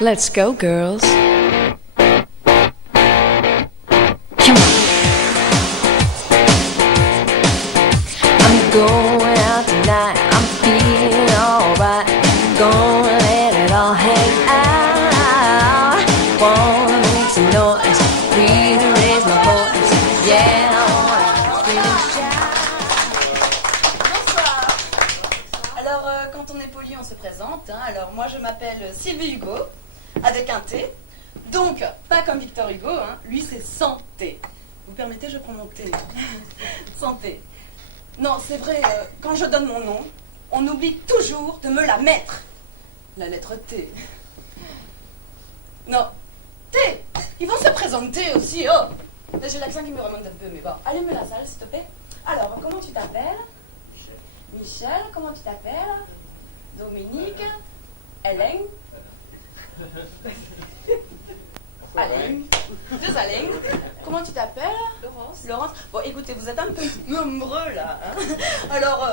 Let's go, girls. Come on. I'm going out tonight. I'm feeling alright. Gonna let it all hang out. Wanna make some noise. Please raise my voice. Yeah, I wanna scream and shout. Bonsoir. Alors, quand on est poli, on se présente. Hein. Alors, moi, je m'appelle Sylvie Hugo, avec un T. Donc, pas comme Victor Hugo, hein. Lui, c'est sans T. Vous permettez, je prends mon T. Sans T. Non, c'est vrai, quand je donne mon nom, on oublie toujours de me la mettre. La lettre T. Non, T. Ils vont se présenter aussi, oh. Là, j'ai l'accent qui me remonte un peu, mais bon. Allume la salle, s'il te plaît. Alors, comment tu t'appelles? Michel, comment tu t'appelles? Dominique? Hélène? Alain? Deux Alain? Comment tu t'appelles? Laurence. Laurence. Bon, écoutez, vous êtes un peu nombreux, là. Hein. Alors,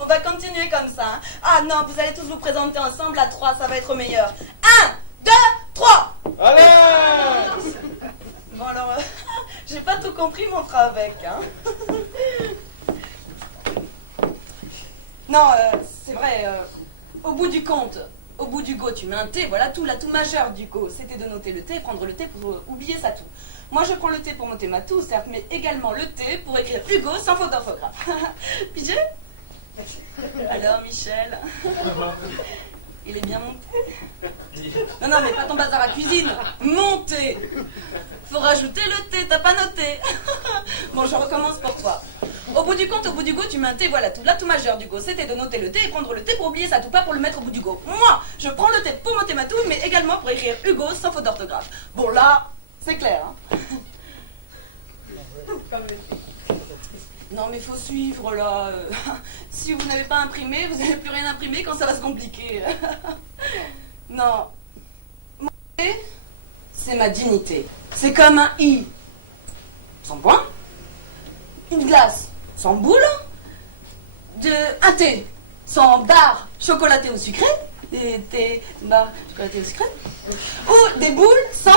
on va continuer comme ça. Hein. Ah non, vous allez tous vous présenter ensemble à 3, ça va être meilleur. 1, 2, 3! Allez! Bon, alors, j'ai pas tout compris, mais on fera avec. Hein. Non, c'est vrai, au bout du compte, au bout du go, tu mets un T, voilà tout, l'atout majeur du go, c'était de noter le T, prendre le T pour oublier sa tout. Moi, je prends le T pour noter ma tout, certes, mais également le T pour écrire Hugo sans faute d'orthographe. Pigé? Alors, Michel? Il est bien monté? Non, mais pas ton bazar à cuisine, monté! Faut rajouter le T, t'as pas noté. Bon, je recommence pour toi. Au bout du compte, au bout du go, tu mets un T, voilà tout. L'atout majeur du go, c'était de noter le T et prendre le T pour oublier ça tout, pas pour le mettre au bout du go. Moi, je prends le T pour noter ma tout, mais également pour écrire Hugo sans faute d'orthographe. Bon, là, c'est clair, hein. Non, mais faut suivre, là. Si vous n'avez pas imprimé, vous n'allez plus rien imprimer quand ça va se compliquer. Non. Mon T, c'est ma dignité. C'est comme un I. Sans point. Une glace. Sans boule. Un thé. Sans barre chocolaté ou sucré. Des thés, barres chocolaté ou sucré. Ou des boules sans...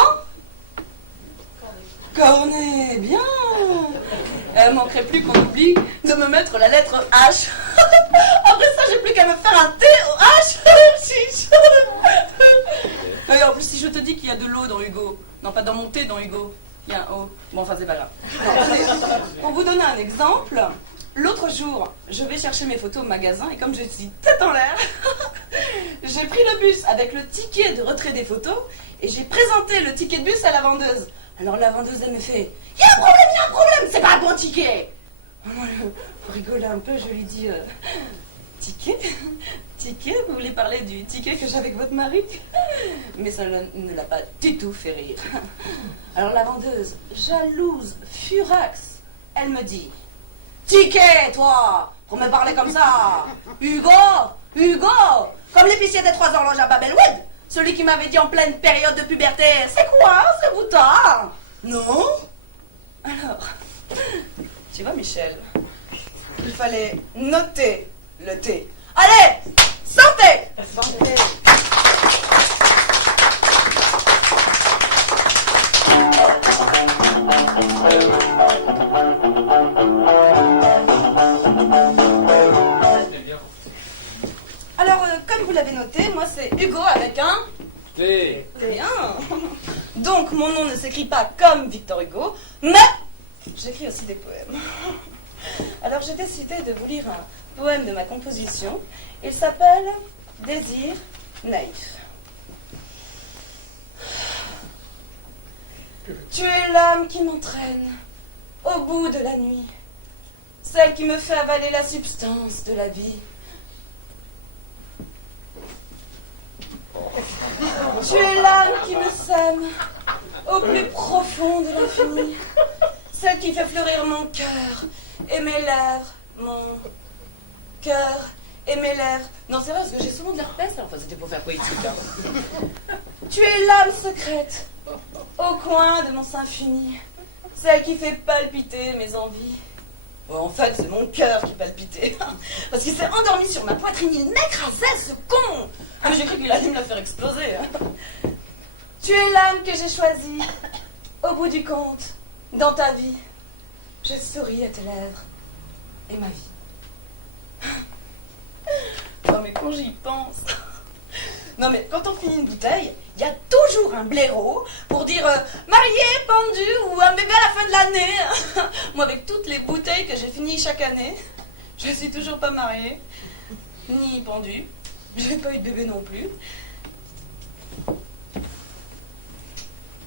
Cornet, bien. Elle manquerait plus qu'on oublie de me mettre la lettre H. Après ça, j'ai plus qu'à me faire un T au H. Et en plus, si je te dis qu'il y a de l'eau dans Hugo, non pas dans mon thé, dans Hugo, il y a un O. Bon, enfin, c'est pas grave. Pour vous donner un exemple, l'autre jour, je vais chercher mes photos au magasin et comme je suis tête en l'air, j'ai pris le bus avec le ticket de retrait des photos et j'ai présenté le ticket de bus à la vendeuse. Alors la vendeuse, elle me fait « Il y a un problème, c'est pas un bon ticket !» Moi, pour rigoler un peu, je lui dis « Ticket ? Ticket ? Vous voulez parler du ticket que j'ai avec votre mari ?» Mais ça ne l'a pas du tout fait rire. Alors la vendeuse, jalouse, furax, elle me dit « Ticket, toi, pour me parler comme ça, Hugo, comme l'épicier des 3 horloges à Babelwood, celui qui m'avait dit en pleine période de puberté, c'est quoi, c'est boutard? Non? Alors, tu vois, Michel, il fallait noter le T. Allez, santé! Santé! Alors, comme vous l'avez noté, moi c'est Hugo avec un T. Bien. Donc, mon nom ne s'écrit pas comme Victor Hugo, mais j'écris aussi des poèmes. Alors, j'ai décidé de vous lire un poème de ma composition. Il s'appelle Désir naïf. Tu es l'âme qui m'entraîne au bout de la nuit, celle qui me fait avaler la substance de la vie. Tu es l'âme qui me sème au plus profond de l'infini, celle qui fait fleurir mon cœur et mes lèvres, mon cœur et mes lèvres. Non, c'est vrai, parce que j'ai souvent de l'herpès, enfin c'était pour faire poétique. Hein. Tu es l'âme secrète au coin de mon sein fini, celle qui fait palpiter mes envies. Oh, en fait, c'est mon cœur qui palpitait. Parce qu'il s'est endormi sur ma poitrine, il m'écrasait, ce con. Ah, mais j'ai cru qu'il allait me la faire exploser. Tu es l'âme que j'ai choisie. Au bout du compte, dans ta vie, je souris à tes lèvres et ma vie. Non mais quand j'y pense... Non mais quand on finit une bouteille, il y a toujours un blaireau pour dire marié, pendu ou un bébé à la fin de l'année. Moi avec toutes les bouteilles que j'ai finies chaque année, je suis toujours pas mariée, ni pendue. J'ai pas eu de bébé non plus.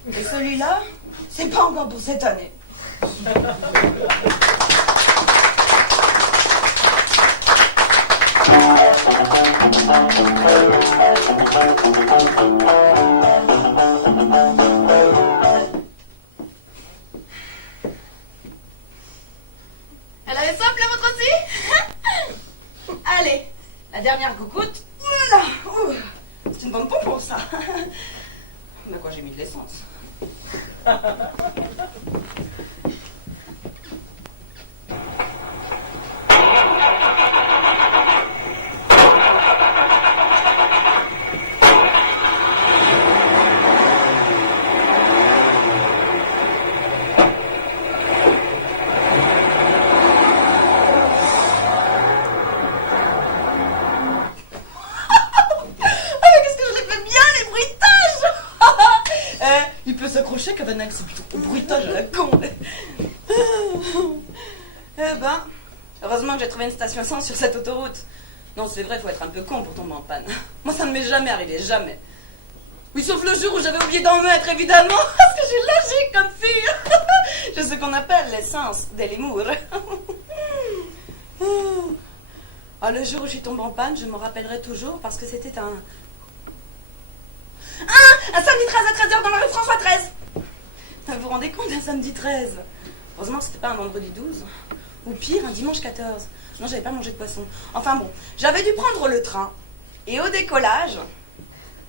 Et celui-là, c'est pas encore pour cette année. Elle avait soif la vôtre aussi? Allez, la dernière gougoute. Voilà. C'est une bonne pompe pour ça. Mais quoi, j'ai mis de l'essence. S'accrocher qu'à Vanel, c'est plutôt au bruitage à la con. Eh ben, heureusement que j'ai trouvé une station essence sur cette autoroute. Non, c'est vrai, faut être un peu con pour tomber en panne. Moi, ça ne m'est jamais arrivé, jamais. Oui, sauf le jour où j'avais oublié d'en mettre, évidemment, parce que je suis logique comme fille. J'ai ce qu'on appelle l'essence de l'humour. Ah, le jour où je suis tombée en panne, je m'en rappellerai toujours parce que c'était un samedi 13 à 13h dans la rue François 13. Vous vous rendez compte d'un samedi 13? Heureusement que c'était pas un vendredi 12. Ou pire, un dimanche 14. Non, j'avais pas mangé de poisson. Enfin bon, j'avais dû prendre le train. Et au décollage,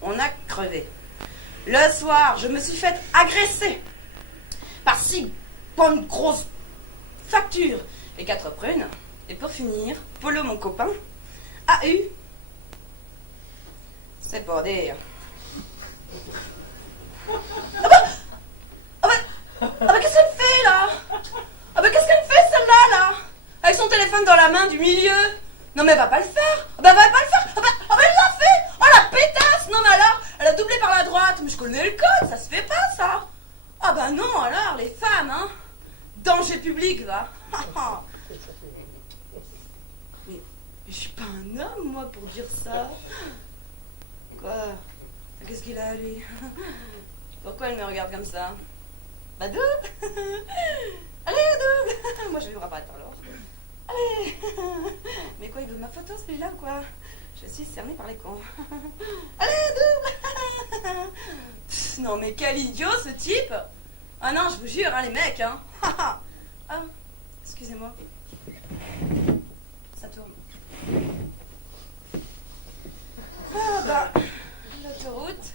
on a crevé. Le soir, je me suis faite agresser par 6 bonnes grosses factures et 4 prunes. Et pour finir, Polo, mon copain, a eu... C'est pour dire... Qu'est-ce qu'elle fait là? Qu'est-ce qu'elle fait celle-là là? Avec son téléphone dans la main du milieu. Non mais elle va pas le faire. Elle va pas le faire. Elle l'a fait. Oh la pétasse. Non mais alors, elle a doublé par la droite. Mais je connais le code, ça se fait pas ça. Ah bah non alors, les femmes hein. Danger public va. Mais je suis pas un homme moi pour dire ça. Quoi? Qu'est-ce qu'il a lui? Pourquoi elle me regarde comme ça? Bah double. Allez double. Moi je vais vous rabattre alors. Allez. Mais quoi, il veut ma photo celui-là ou quoi? Je suis cernée par les cons. Allez double. Non mais quel idiot ce type. Ah non je vous jure hein les mecs hein. Ah excusez-moi. Ça tourne. Ah bah l'autoroute.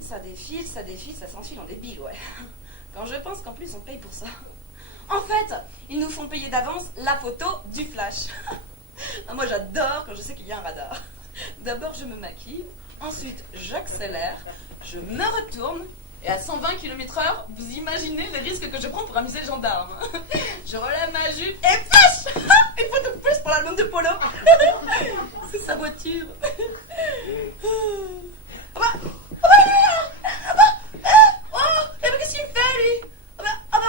Ça défile, ça s'enfile en débile, ouais. Quand je pense qu'en plus on paye pour ça. En fait, ils nous font payer d'avance la photo du flash. Moi j'adore quand je sais qu'il y a un radar. D'abord je me maquille, ensuite j'accélère, je me retourne, et à 120 km/h, vous imaginez les risques que je prends pour amuser le gendarme. Je relève ma jupe et flash. Une photo de plus pour l'album de Polo. C'est sa voiture. Qu'est-ce qu'il me fait lui?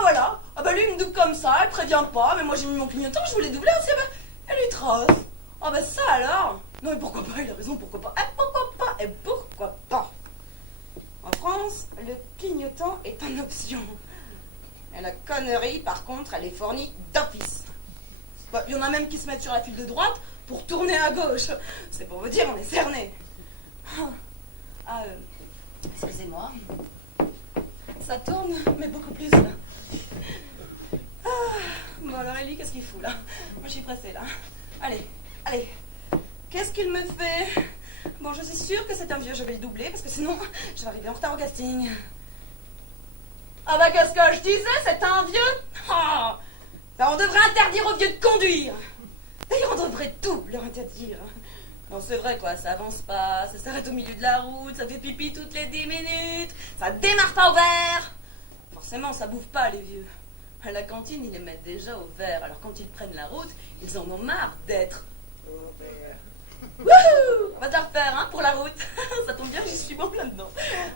Voilà. Lui il me double comme ça, il prévient pas, mais moi j'ai mis mon clignotant, je voulais doubler aussi. Elle lui trace. Ça alors. Non mais pourquoi pas, il a raison, pourquoi pas. Et pourquoi pas. En France, le clignotant est une option. Et la connerie, par contre, elle est fournie d'office. Il y en a même qui se mettent sur la file de droite pour tourner à gauche. C'est pour vous dire, on est cerné. Excusez-moi. Ça tourne, mais beaucoup plus là. Bon alors Ellie, qu'est-ce qu'il fout là? Moi je suis pressée là. Allez. Qu'est-ce qu'il me fait? Bon, je suis sûre que c'est un vieux, je vais le doubler parce que sinon je vais arriver en retard au casting. Qu'est-ce que je disais, c'est un vieux? On devrait interdire aux vieux de conduire. D'ailleurs, on devrait tout leur interdire. Non, c'est vrai quoi, ça avance pas, ça s'arrête au milieu de la route, ça fait pipi toutes les 10 minutes, ça démarre pas au vert. Forcément, ça bouffe pas les vieux. À la cantine, ils les mettent déjà au vert, alors quand ils prennent la route, ils en ont marre d'être au vert. Wouhou! On va te la refaire, hein, pour la route. Ça tombe bien, j'y suis bon là-dedans.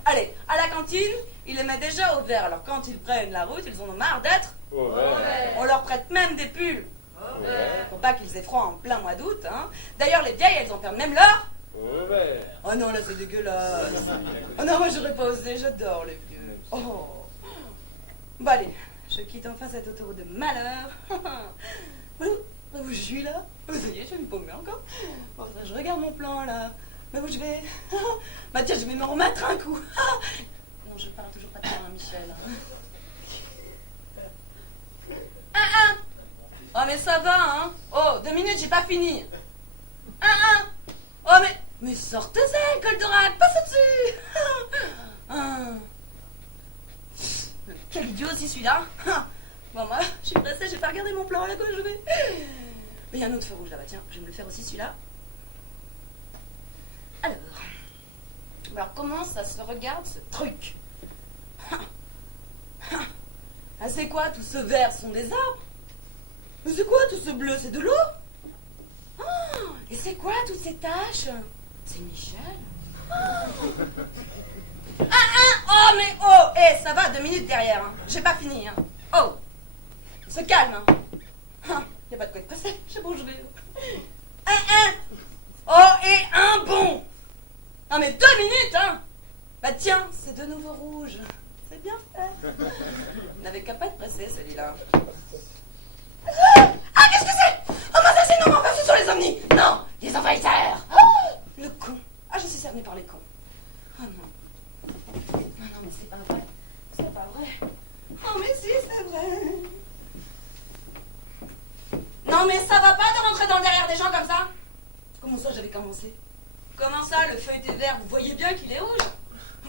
Allez, à la cantine, ils les mettent déjà au vert, alors quand ils prennent la route, ils en ont marre d'être Au vert. On leur prête même des pulls. Faut pas qu'ils aient froid en plein mois d'août, hein. D'ailleurs, les vieilles, elles en perdent même leur. Au vert. Oh non, là, c'est dégueulasse. Oh non, moi, j'aurais pas osé, j'adore les vieux. Oh. Bon, allez, je quitte enfin cette autoroute de malheur. Où je suis, là? Ça y est, je vais me paumer encore. Bon, je regarde mon plan, là. Mais où je vais? Bah tiens, je vais me remettre un coup. Non, je parle toujours pas de toi, hein, Michel. Oh, mais ça va, hein? Oh, 2 minutes, j'ai pas fini. Oh, mais sortez-en, Goldorak, passez dessus. Quel idiot aussi celui-là. Bon, moi, je suis pressée, j'ai pas regardé mon plan à la gauche, je vais. Mais il y a un autre feu rouge là-bas, tiens, je vais me le faire aussi celui-là. Alors, comment ça se regarde ce truc? Ah, c'est quoi tout ce vert? Ce sont des arbres? Mais c'est quoi tout ce bleu? C'est de l'eau? Et c'est quoi toutes ces taches? C'est Michel? Oh, mais oh! Ça va, 2 minutes derrière, hein. J'ai pas fini, hein. Oh! On se calme, hein. Y a pas de quoi de passer, je sais pas où je vais. Oh, et un bon! Non, mais 2 minutes, hein. Bah tiens, c'est de nouveau rouge. C'est bien fait. On n'avait qu'à pas être pressé, celui-là. Ah, qu'est-ce que c'est? Oh, mais ça, c'est non, enfin, ce sont les ovnis. Non, les envahisseurs. Le con. Ah, je suis cernée par les cons. Oh non. Non, mais c'est pas vrai. C'est pas vrai. Oh, mais si, c'est vrai. Non, mais ça va pas de rentrer dans le derrière des gens comme ça? Comment ça, j'avais commencé? Comment ça, le feu était vert? Vous voyez bien qu'il est rouge?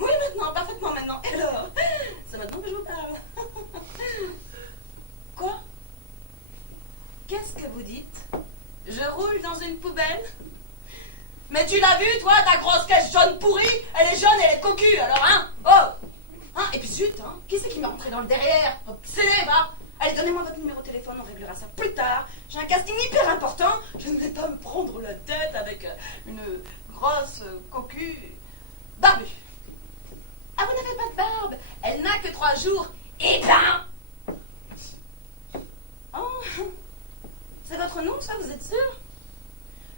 Oui, maintenant, parfaitement maintenant. Et alors? C'est maintenant que je vous parle. Quoi? Qu'est-ce que vous dites? Je roule dans une poubelle? Mais tu l'as vue, toi, ta grosse caisse jaune pourrie? Elle est jaune, elle est cocu, alors, hein? Oh! Hein? Et puis zut, hein? Qui c'est qui m'est rentré dans le derrière? Obsédé, va! Allez, donnez-moi votre numéro de téléphone, on réglera ça plus tard. J'ai un casting hyper important. Je ne vais pas me prendre la tête avec une grosse cocu barbue. Ah, vous n'avez pas de barbe? Elle n'a que 3 jours. Eh ben... Oh, c'est votre nom, ça, vous êtes sûr?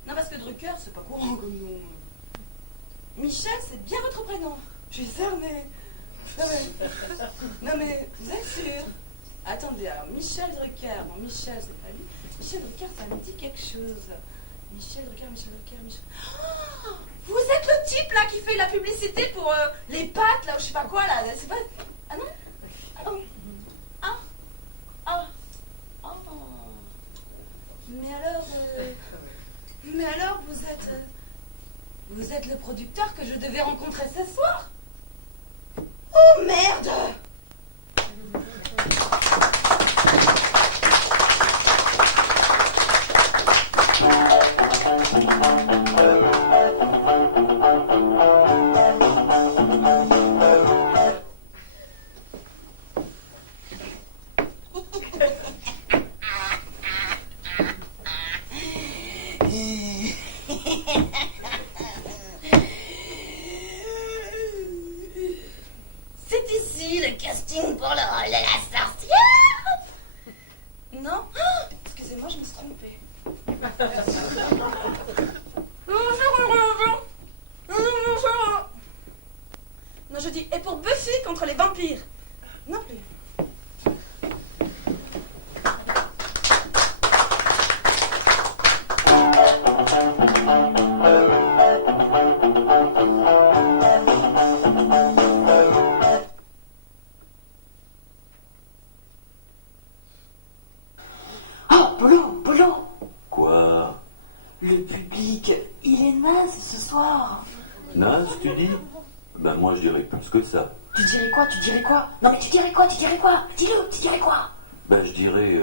Non, parce que Drucker, c'est pas courant comme nom. Michel, c'est bien votre prénom. Je suis cernée. Non, mais vous êtes sûr? Attendez, alors, Michel Drucker. Non, Michel, c'est pas lui. Michel Drucker, ça me dit quelque chose. Michel Drucker. Oh, vous êtes le type, là, qui fait la publicité pour les pâtes, là, ou je sais pas quoi, là. C'est pas... Ah non? Mais alors, vous êtes le producteur que je devais rencontrer ce soir? Oh, merde! C'est ici le casting pour le rôle de la sorcière? Non? Excusez-moi, je me suis trompée. Non, je dis, et pour Buffy contre les vampires? Non plus. Polo. Quoi? Le public, il est naze ce soir. Naze, tu dis? Ben moi je dirais plus que ça. Tu dirais quoi? Non mais tu dirais quoi? Dis-le, tu dirais quoi? Ben je dirais,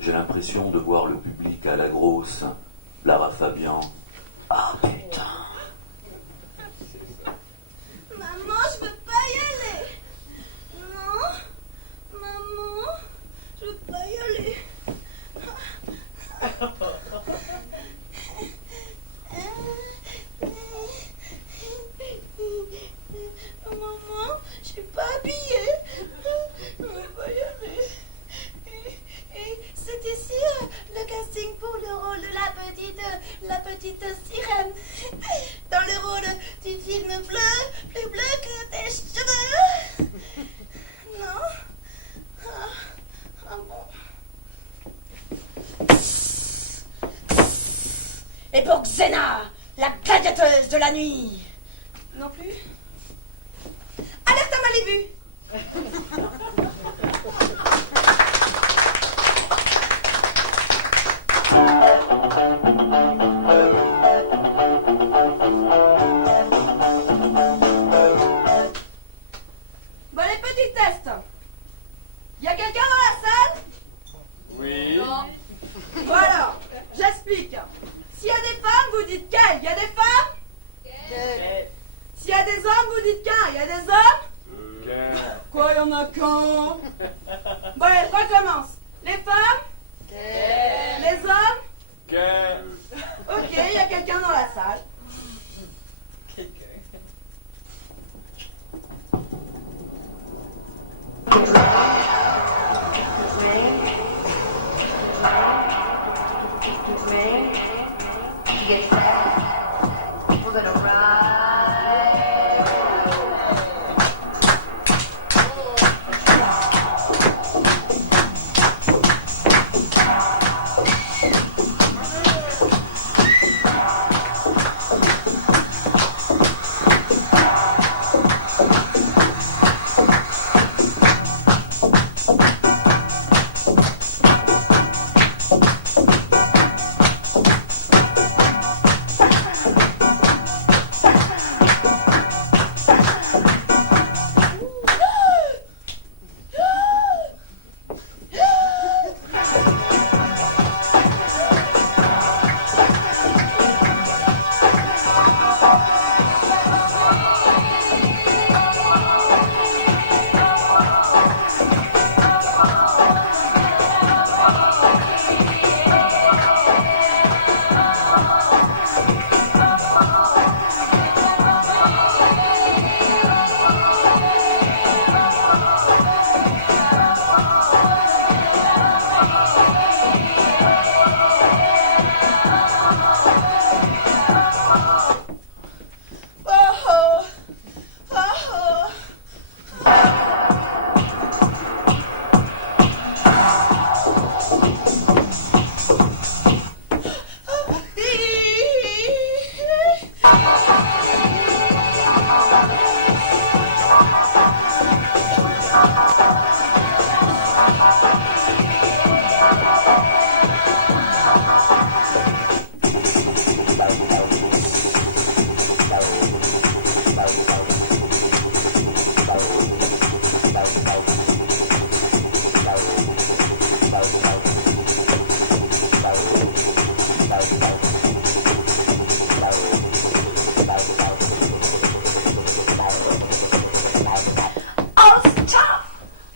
j'ai l'impression de voir le public à la grosse, Lara Fabian. Oh putain. Maman, je veux pas y aller. Non, maman, je veux pas y aller. Maman, je suis pas habillée. Je veux pas y aller. Et c'est ici le casting pour le rôle de la petite sirène. Dans le rôle du film bleu, plus bleu que tes cheveux. Non? Ah bon? Et pour Xena, la gladiateuse de la nuit. Non plus? Alerte à Malibu! Bon, les petits tests. Y a quelqu'un dans la salle? Oui. Non. Voilà, j'explique. S'il y a des femmes, vous dites quelles? Y a des femmes? S'il y a des hommes, vous dites qu'un. Y a des hommes? Quoi, y en a qu'un? Bon, allez, on commence. Les femmes? Les hommes? Ok, y a quelqu'un dans la salle.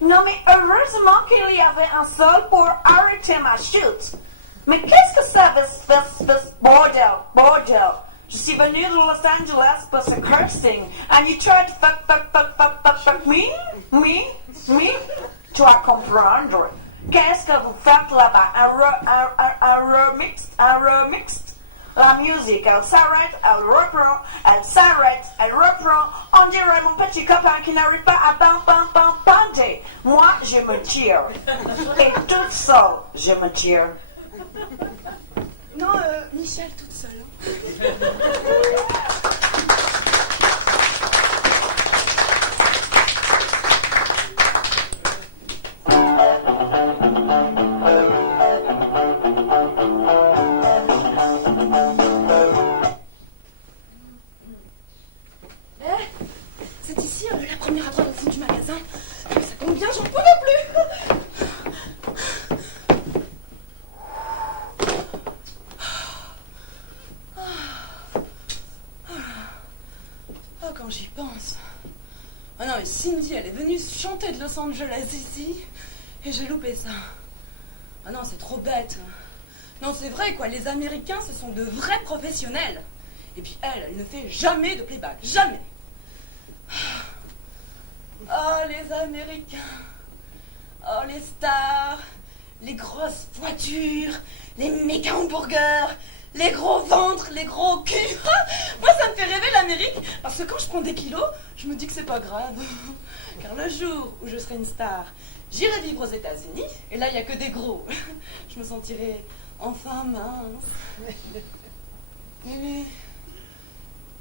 Non mais heureusement qu'il y avait un sol pour arrêter ma chute. Mais qu'est-ce que ça bordel? Je suis venue de Los Angeles pour ce casting. And you try to fuck me? Tu vas comprendre. Qu'est-ce que vous faites là-bas? Un remix? La musique, elle s'arrête, elle reprend, elle s'arrête, elle reprend. On dirait mon petit copain qui n'arrive pas à bander. Moi, je me tire. Et toute seule, je me tire. Non, Michel, toute seule. C'est ici la première à droite au fond du magasin. Ça tombe bien, j'en pouvais plus. Oh non, mais Cindy, elle est venue chanter de Los Angeles ici, et j'ai loupé ça. Ah non, c'est trop bête. Non, c'est vrai, quoi, les Américains, ce sont de vrais professionnels. Et puis elle ne fait jamais de playback, jamais. Oh, les Américains. Oh, les stars, les grosses voitures, les méga hamburgers, les gros ventres, les gros culs. Moi, ça me fait rêver l'Amérique, parce que quand je prends des kilos, je me dis que c'est pas grave. Car le jour où je serai une star, j'irai vivre aux États-Unis, et là, il n'y a que des gros. Je me sentirai enfin mince. Mais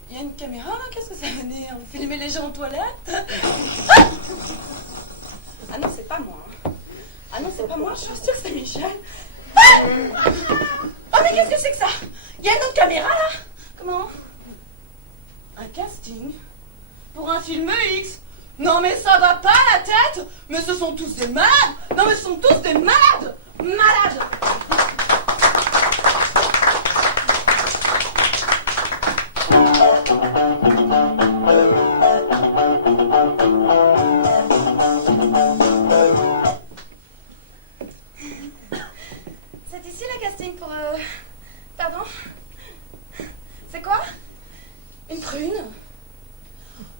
il y a une caméra, là, qu'est-ce que ça veut dire? Filmer les gens aux toilettes? Ah non, c'est pas moi. Ah non, c'est pas moi, je suis sûre que c'est Michel. Ah oh, mais qu'est-ce que c'est que ça? Il y a une autre caméra, là? Comment? Un casting? Pour un film X? Non, mais ça va pas, la tête? Mais ce sont tous des malades! Non, mais ce sont tous des malades! Malades! C'est ici le casting pour... Pardon? C'est quoi? Une prune?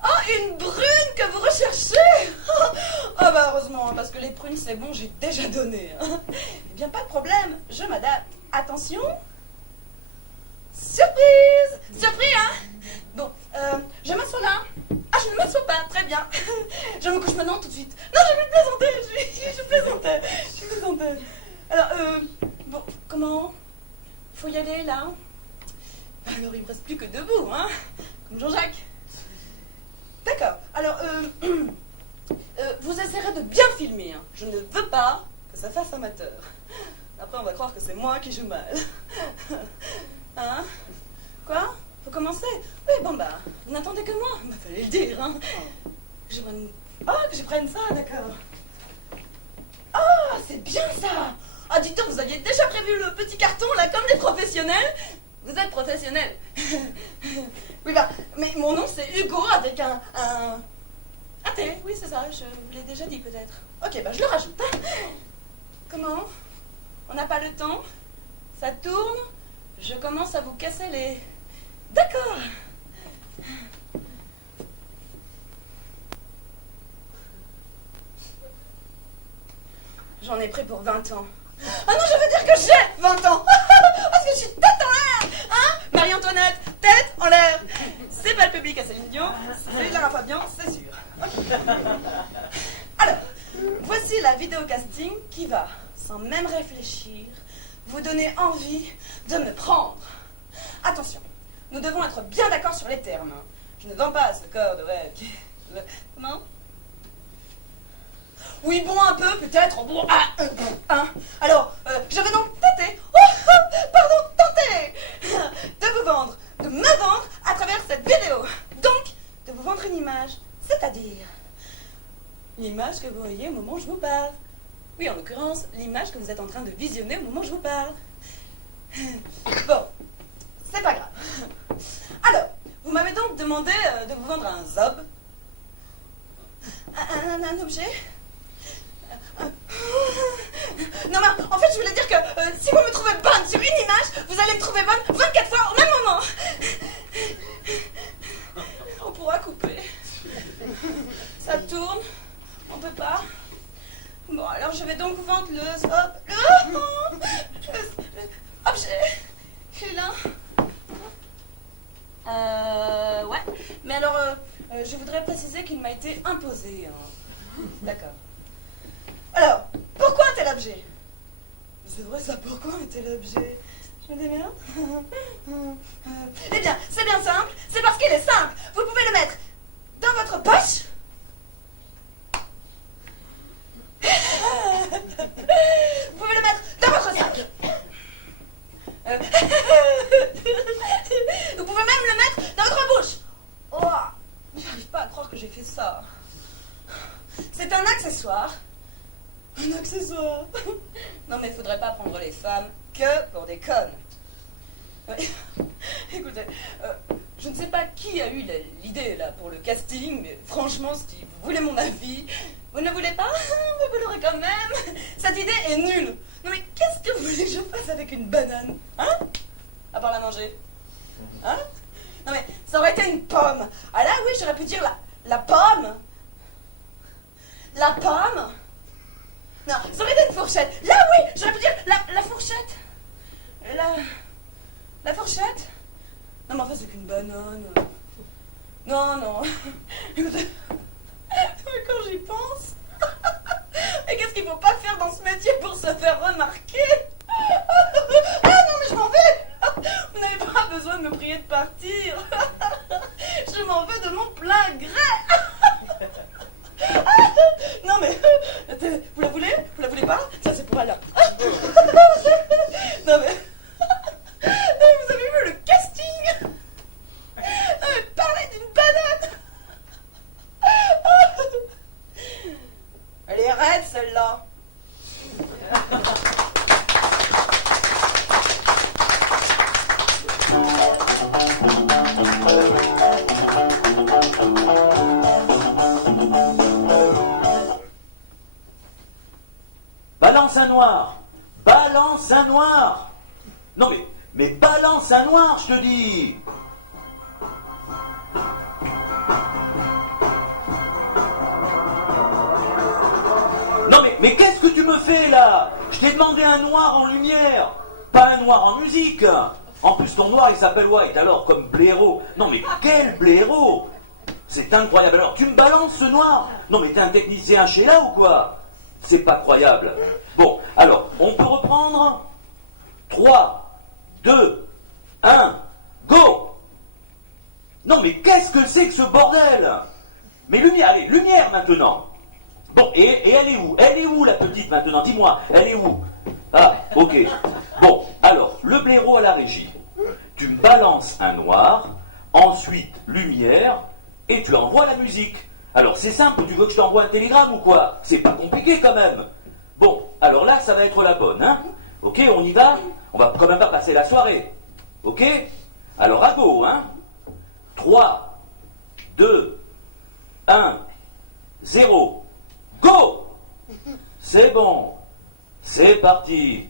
Oh, une brune que vous recherchez? Ah bah heureusement, parce que les prunes, c'est bon, j'ai déjà donné. Eh bien, pas de problème, je m'adapte. Attention. Surprise! Surprise, hein? Bon, je m'assois là. Ah, je ne m'assois pas, très bien. Je me couche maintenant tout de suite. Non, je vais plaisanter, je plaisantais. Alors, bon, comment? Faut y aller, là? Alors, il me reste plus que debout, hein? Comme Jean-Jacques. D'accord, alors, vous essayerez de bien filmer, hein. Je ne veux pas que ça fasse amateur. Après, on va croire que c'est moi qui joue mal. Hein? Quoi? Faut commencer? Oui, bon bah, vous n'attendez que moi. Il fallait le dire, hein. Que je prenne ça, d'accord. Ah, c'est bien ça. Ah, dites donc, vous aviez déjà prévu le petit carton, là, comme des professionnels? Vous êtes professionnel. Oui, bah, mais mon nom, c'est Hugo, avec un T. Oui, c'est ça, je vous l'ai déjà dit, peut-être. Ok, bah, je le rajoute, hein. Comment? On n'a pas le temps? Ça tourne? Je commence à vous casser les... D'accord. J'en ai pris pour 20 ans. Ah non, je veux dire que j'ai 20 ans. Parce que je suis tête en l'air. Hein? Marie-Antoinette, tête en l'air. C'est pas le public à Céline Dion, c'est Lara Fabian, c'est sûr. Okay. Alors, voici la vidéo casting qui va, sans même réfléchir, vous donner envie de me prendre. Attention, nous devons être bien d'accord sur les termes. Je ne vends pas ce corps de rêve. Comment? Oui, bon, un peu, peut-être. Bon, alors, je vais donc tenter. Tenter de vous vendre, de me vendre à travers cette vidéo. Donc, de vous vendre une image, c'est-à-dire l'image que vous voyez au moment où je vous parle. Oui, en l'occurrence, l'image que vous êtes en train de visionner au moment où je vous parle. Bon, c'est pas grave. Alors, vous m'avez donc demandé de vous vendre un zob. Un objet. Non, mais en fait, je voulais dire que si vous me trouvez bonne sur une image, vous allez me trouver bonne 24 fois au même moment. On pourra couper. Ça tourne. On peut pas. Bon, alors je vais donc vous vendre le objet. Il est là. Ouais. Mais alors, je voudrais préciser qu'il m'a été imposé. Hein. D'accord. Alors, pourquoi un tel objet? C'est vrai ça, pourquoi un tel objet? Je me dis bien. Eh bien, c'est bien simple. C'est parce qu'il est simple. Vous pouvez le mettre dans votre poche. Vous pouvez le mettre dans votre sac. Vous pouvez même le mettre dans votre bouche. Oh, j'arrive pas à croire que j'ai fait ça. C'est un accessoire. Un accessoire. Non mais il faudrait pas prendre les femmes que pour des connes. Oui. Écoutez, je ne sais pas qui a eu l'idée là pour le casting, mais franchement, si vous voulez mon avis, vous ne voulez pas? Mais vous l'aurez quand même. Cette idée est nulle. Non mais qu'est-ce que vous voulez que je fasse avec une banane? Hein? À part la manger. Hein? Non mais ça aurait été une pomme. Ah là oui, j'aurais pu dire la pomme. La pomme. Non, ça aurait été une fourchette. Là oui, j'aurais pu dire la fourchette. La fourchette. Non mais en fait c'est qu'une banane. Non. Mais quand j'y pense. Mais qu'est-ce qu'il faut pas faire dans ce métier pour se faire remarquer? Ah non mais je m'en vais. Vous n'avez pas besoin de me prier de partir. Je m'en vais de mon plein gré. Non mais vous la voulez? Vous la voulez pas? Ça c'est pour Alain. Non mais vous avez vu le casting? Parler d'une banane. Elle est raide celle-là. Balance un noir! Balance un noir! Non mais balance un noir, je te dis! Non mais qu'est-ce que tu me fais là? Je t'ai demandé un noir en lumière, pas un noir en musique. En plus ton noir il s'appelle White, alors comme blaireau. Non mais quel blaireau! C'est incroyable. Alors tu me balances ce noir? Non mais t'es un technicien chez là ou quoi? C'est pas croyable. Bon, alors, on peut reprendre 3, 2, 1, go! Non mais qu'est-ce que c'est que ce bordel? Mais lumière, allez, lumière maintenant. Bon, et elle est où? Elle est où la petite maintenant? Dis-moi, elle est où? Ah, ok. Bon, alors, le blaireau à la régie. Tu me balances un noir, ensuite lumière, et tu envoies la musique. Alors c'est simple, tu veux que je t'envoie un télégramme ou quoi? C'est pas compliqué quand même. Bon, alors là, ça va être la bonne, hein? Ok, on y va? On va quand même pas passer la soirée. Ok? Alors à go, hein? 3, 2, 1, 0, go! C'est bon. C'est parti.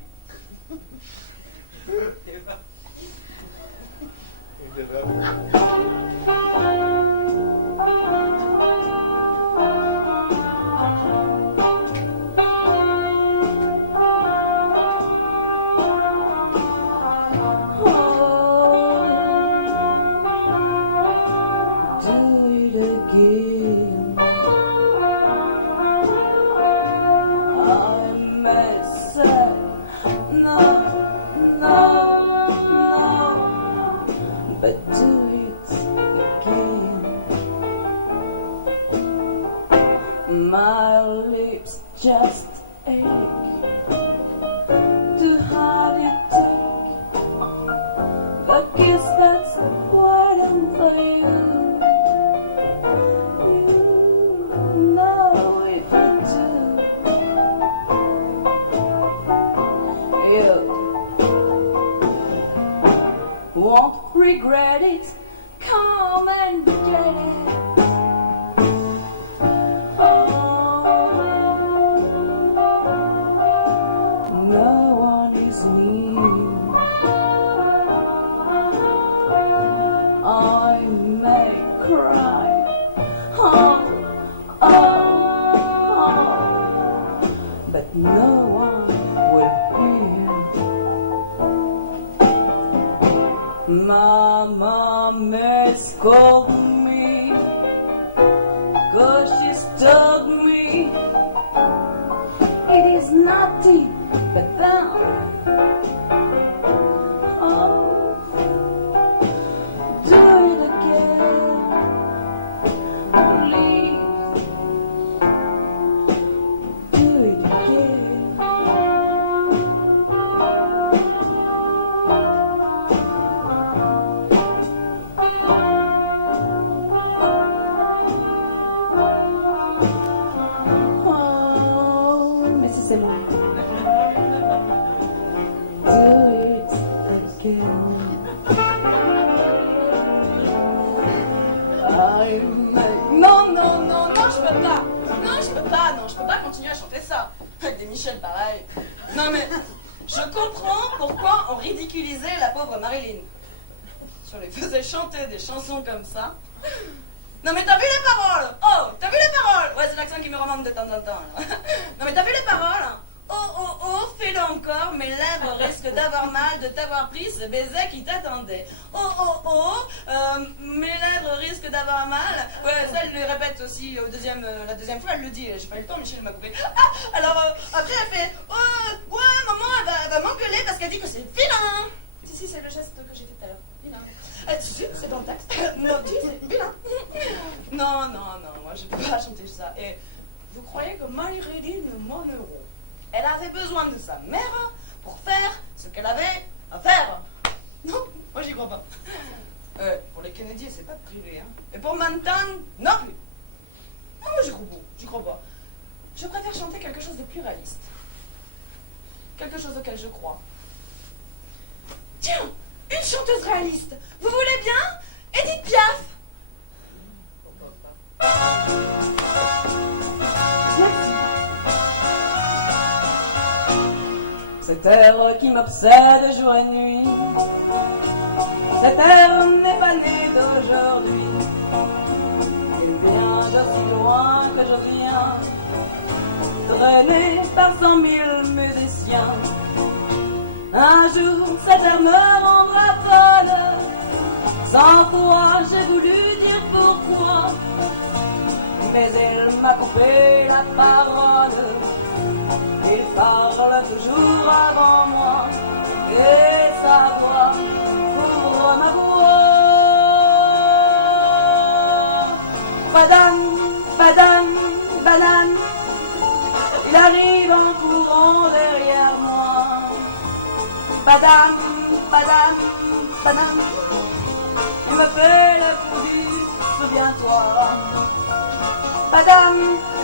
My lips just ache. Too hard you take the kiss that's waiting for you. You know if you do, you won't regret it. Come and get it. No one will hear. Mama, Avec des Michel pareil. Non mais, je comprends pourquoi on ridiculisait la pauvre Marilyn. Si on les faisait chanter des chansons comme ça. Non mais t'as vu les paroles? Oh, t'as vu les paroles? Ouais, c'est l'accent qui me remonte de temps en temps. Là. Non mais t'as vu les paroles? Oh, oh, oh, fais-le encore, mes lèvres risquent d'avoir mal de t'avoir pris ce baiser qui t'attendait. Oh, oh, oh, mes lèvres risquent d'avoir mal. Ouais, ça, elle le répète aussi la deuxième fois, elle le dit. J'ai pas eu le temps, Michel m'a coupé. Ah, alors, après, elle fait, oh, ouais, maman, elle va m'engueuler parce qu'elle dit que c'est vilain. Si, c'est le geste que j'ai fait tout à l'heure. Vilain. Si, c'est dans le texte. Non, dis, c'est vilain. Non, moi, je peux pas chanter ça. Et vous croyez que Marilyn Monroe, elle avait besoin de sa mère pour faire ce qu'elle avait à faire? Non, moi j'y crois pas. Pour les Kennedy, c'est pas privé, hein. Et pour Manhattan, non plus. Non, moi j'y crois pas. Je préfère chanter quelque chose de plus réaliste. Quelque chose auquel je crois. Tiens, une chanteuse réaliste. Vous voulez bien? Edith Piaf. Cet air qui m'obsède jour et nuit, cet air n'est pas né d'aujourd'hui. Il vient d'aussi loin que je viens, traîné par 100 000 musiciens. Un jour cet air me rendra folle, 100 fois j'ai voulu dire pourquoi, mais il m'a coupé la parole. Il parle toujours avant moi, et sa voix ouvre ma voix. Padam, padam, banane, il arrive en courant derrière moi. Padam, padam, banane, il me fait le coup du souviens-toi. Padam,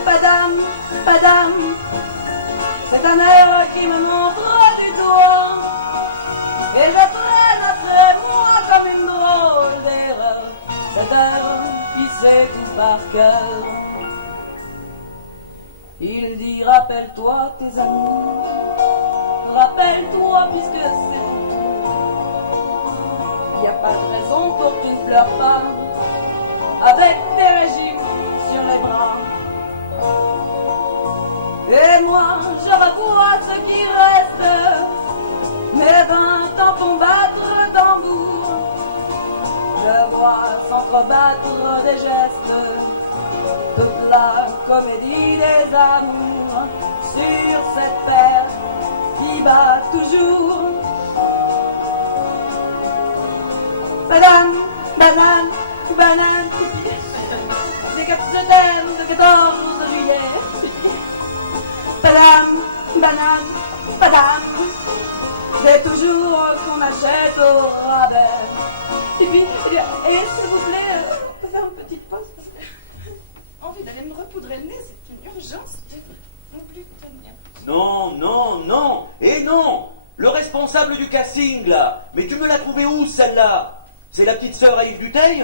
padam, padam, c'est un air qui me montre du doigt, et je traîne après moi comme une drôle d'erreur, cet air qui sait tout par cœur. Il dit rappelle-toi tes amis, rappelle-toi puisque c'est, il n'y a pas de raison pour que tu ne pleures pas, avec tes régimes sur les bras. Et moi, je revois ce qui reste, mes 20 ans font battre tambour. Je vois s'entrebattre des gestes, toute la comédie des amours, sur cette terre qui bat toujours. Banane, banane, banane, c'est que je t'aime le 14 juillet. Padam, banane, padam, c'est toujours qu'on achète au rabais. Et puis, et s'il vous plaît, on peut faire une petite pause parce que j'ai envie d'aller me repoudrer le nez, c'est une urgence. Non plus tenir. Non, et non, le responsable du casting là, mais tu me l'as trouvé où celle-là? C'est la petite sœur à Yves Duteil?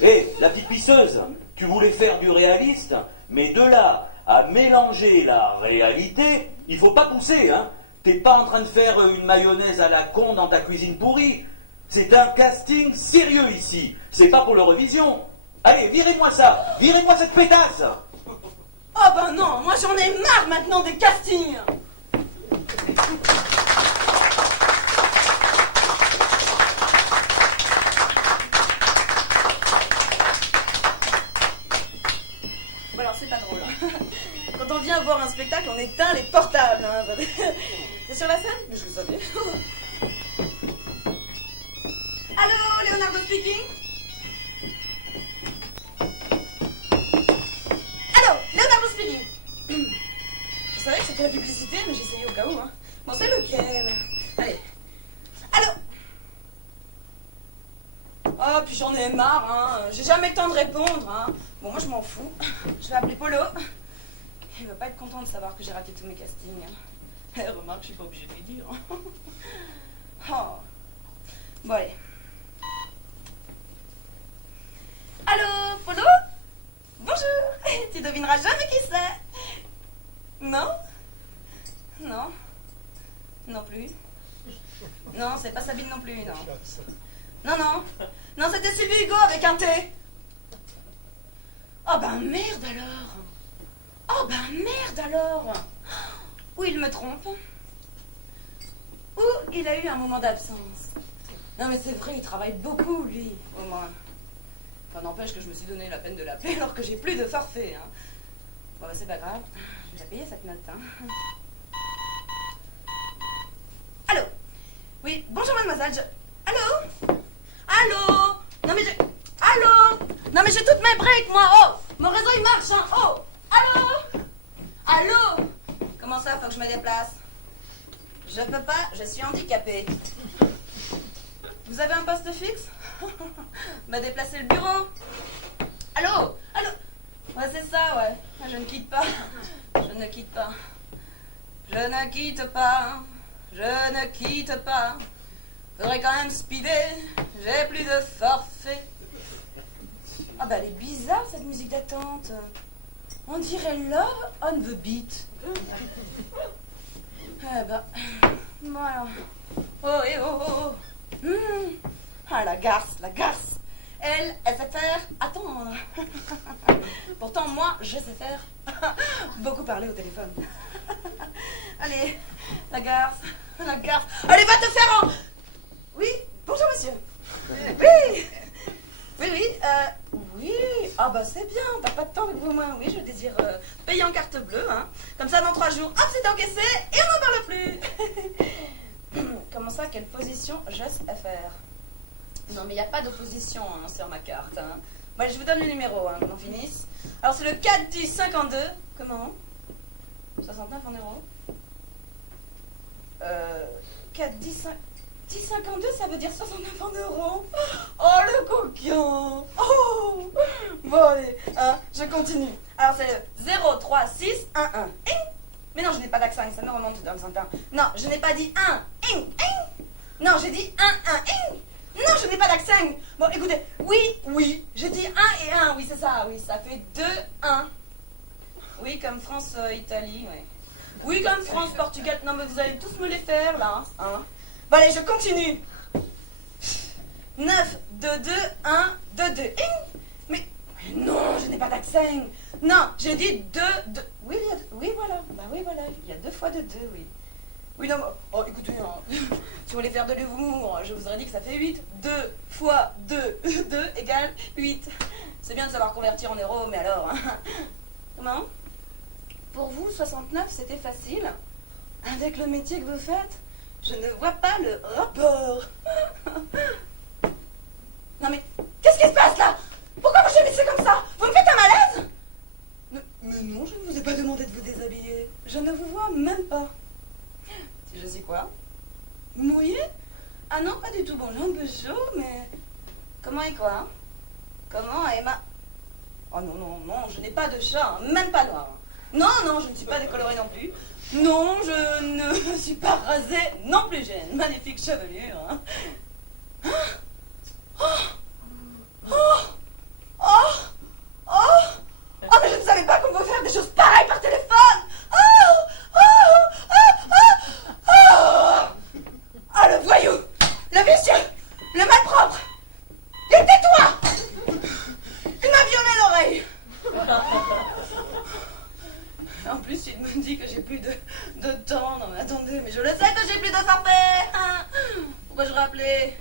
Eh, la petite pisseuse, tu voulais faire du réaliste, mais de là à mélanger la réalité, il faut pas pousser, hein. T'es pas en train de faire une mayonnaise à la con dans ta cuisine pourrie. C'est un casting sérieux ici. C'est pas pour l'Eurovision. Allez, virez-moi ça. Virez-moi cette pétasse. Oh ben non, moi j'en ai marre maintenant des castings. Bon alors c'est pas drôle. Quand on vient voir un spectacle, on éteint les portables. Hein. C'est sur la scène? Mais je le savais. Allô, Leonardo speaking? Allô, Leonardo speaking? Je savais que c'était la publicité, mais j'essayais au cas où. Hein. Bon, c'est lequel? Allez. Allô? Oh, puis j'en ai marre, hein. J'ai jamais le temps de répondre, hein. Bon, moi je m'en fous. Je vais appeler Polo. Il va pas être content de savoir que j'ai raté tous mes castings. Hein. Remarque, je suis pas obligée de lui dire. Oh. Bon, allez. Allô, Polo? Bonjour. Tu devineras jamais qui c'est. Non? Non? Non plus. Non, c'est pas Sabine non plus, non. Non, non. Non, c'était Sylvie Hugo avec un T. Oh ben merde alors. Oh ben merde alors. Ou il me trompe. Ou il a eu un moment d'absence. Non mais c'est vrai, il travaille beaucoup lui, au moins. Enfin n'empêche que je me suis donné la peine de l'appeler alors que j'ai plus de forfait. Hein. Bon bah c'est pas grave, je vais la payer cette note. Hein. Allô? Oui, bonjour mademoiselle, Allô? Allô? Non mais j'ai... Allô? Non mais j'ai toutes mes briques moi, oh! Mon réseau il marche, hein, oh! Allô? Allô? Comment ça, faut que je me déplace? Je peux pas, je suis handicapée. Vous avez un poste fixe? Bah déplacez le bureau. Allô? Allô? Ouais c'est ça, ouais. Je ne quitte pas. Je ne quitte pas. Je ne quitte pas. Je ne quitte pas. Faudrait quand même speeder. J'ai plus de forfait. Ah bah elle est bizarre cette musique d'attente. On dirait Love on the Beat. Eh bah, voilà. Oh et oh oh oh. Ah la garce. Elle sait faire attendre. Pourtant moi, je sais faire beaucoup parler au téléphone. Allez, la garce. Allez, va te faire en... Oui, bonjour monsieur. Oui. Ah bah c'est bien, t'as pas de temps avec vous, moi. Oui, je désire payer en carte bleue, hein. Comme ça, dans 3 jours, hop, c'est encaissé et on n'en parle plus. Comment ça, quelle position je sais faire? Non, mais il n'y a pas d'opposition hein, sur ma carte. Hein. Bon, je vous donne le numéro, hein, qu'on en finisse. Alors, c'est le 4 10 52. Comment? 69 en euros. 4 10 52, ça veut dire 69 en euros. Oh, le coquin. Oh. Bon, allez, hein, je continue. Alors, c'est le 0 3 6 1 1. Mais non, je n'ai pas d'accent, ça me remonte dans le santin. Non, je n'ai pas dit 1. Non, j'ai dit 1 1. Non, je n'ai pas d'accent. Bon, écoutez, oui, j'ai dit 1 et 1, oui, c'est ça, oui, ça fait 2 1. Oui, comme France-Italie, oui. Oui, comme France-Portugal. Non, mais vous allez tous me les faire, là, hein. Bon, allez, je continue. 9 2 2 1 2 2. Mais non, je n'ai pas d'accent. Non, j'ai dit 2 2. Oui, voilà. Bah oui, voilà, il y a 2 fois de 2, oui. Oui, non, oh, écoutez, hein, si on voulait faire de l'humour, je vous aurais dit que ça fait 8. 2 fois 2, 2 égale 8. C'est bien de savoir convertir en euros, mais alors, hein. Comment? Pour vous, 69, c'était facile? Avec le métier que vous faites, je ne vois pas le rapport. Non mais, qu'est-ce qui se passe là? Pourquoi vous gémissez comme ça? Vous me faites un malaise? Mais non, je ne vous ai pas demandé de vous déshabiller. Je ne vous vois même pas. Si je suis quoi? Mouillée? Ah non, pas du tout. Bon, j'ai un peu chaud, mais... Comment et quoi? Comment Emma? Oh non, je n'ai pas de chat, hein, même pas noir. Non, je ne suis pas décolorée non plus. Non, je ne suis pas rasée non plus. J'ai une magnifique chevelure. Hein. Oh, mais je ne savais pas qu'on pouvait faire des choses pareilles par téléphone. Ah, le voyou, le vicieux, le malpropre. Et tais-toi. Il m'a violé l'oreille. En plus, il me dit que j'ai plus de temps. Non mais attendez, mais je le sais que j'ai plus de forfait. Hein. Pourquoi je rappelais?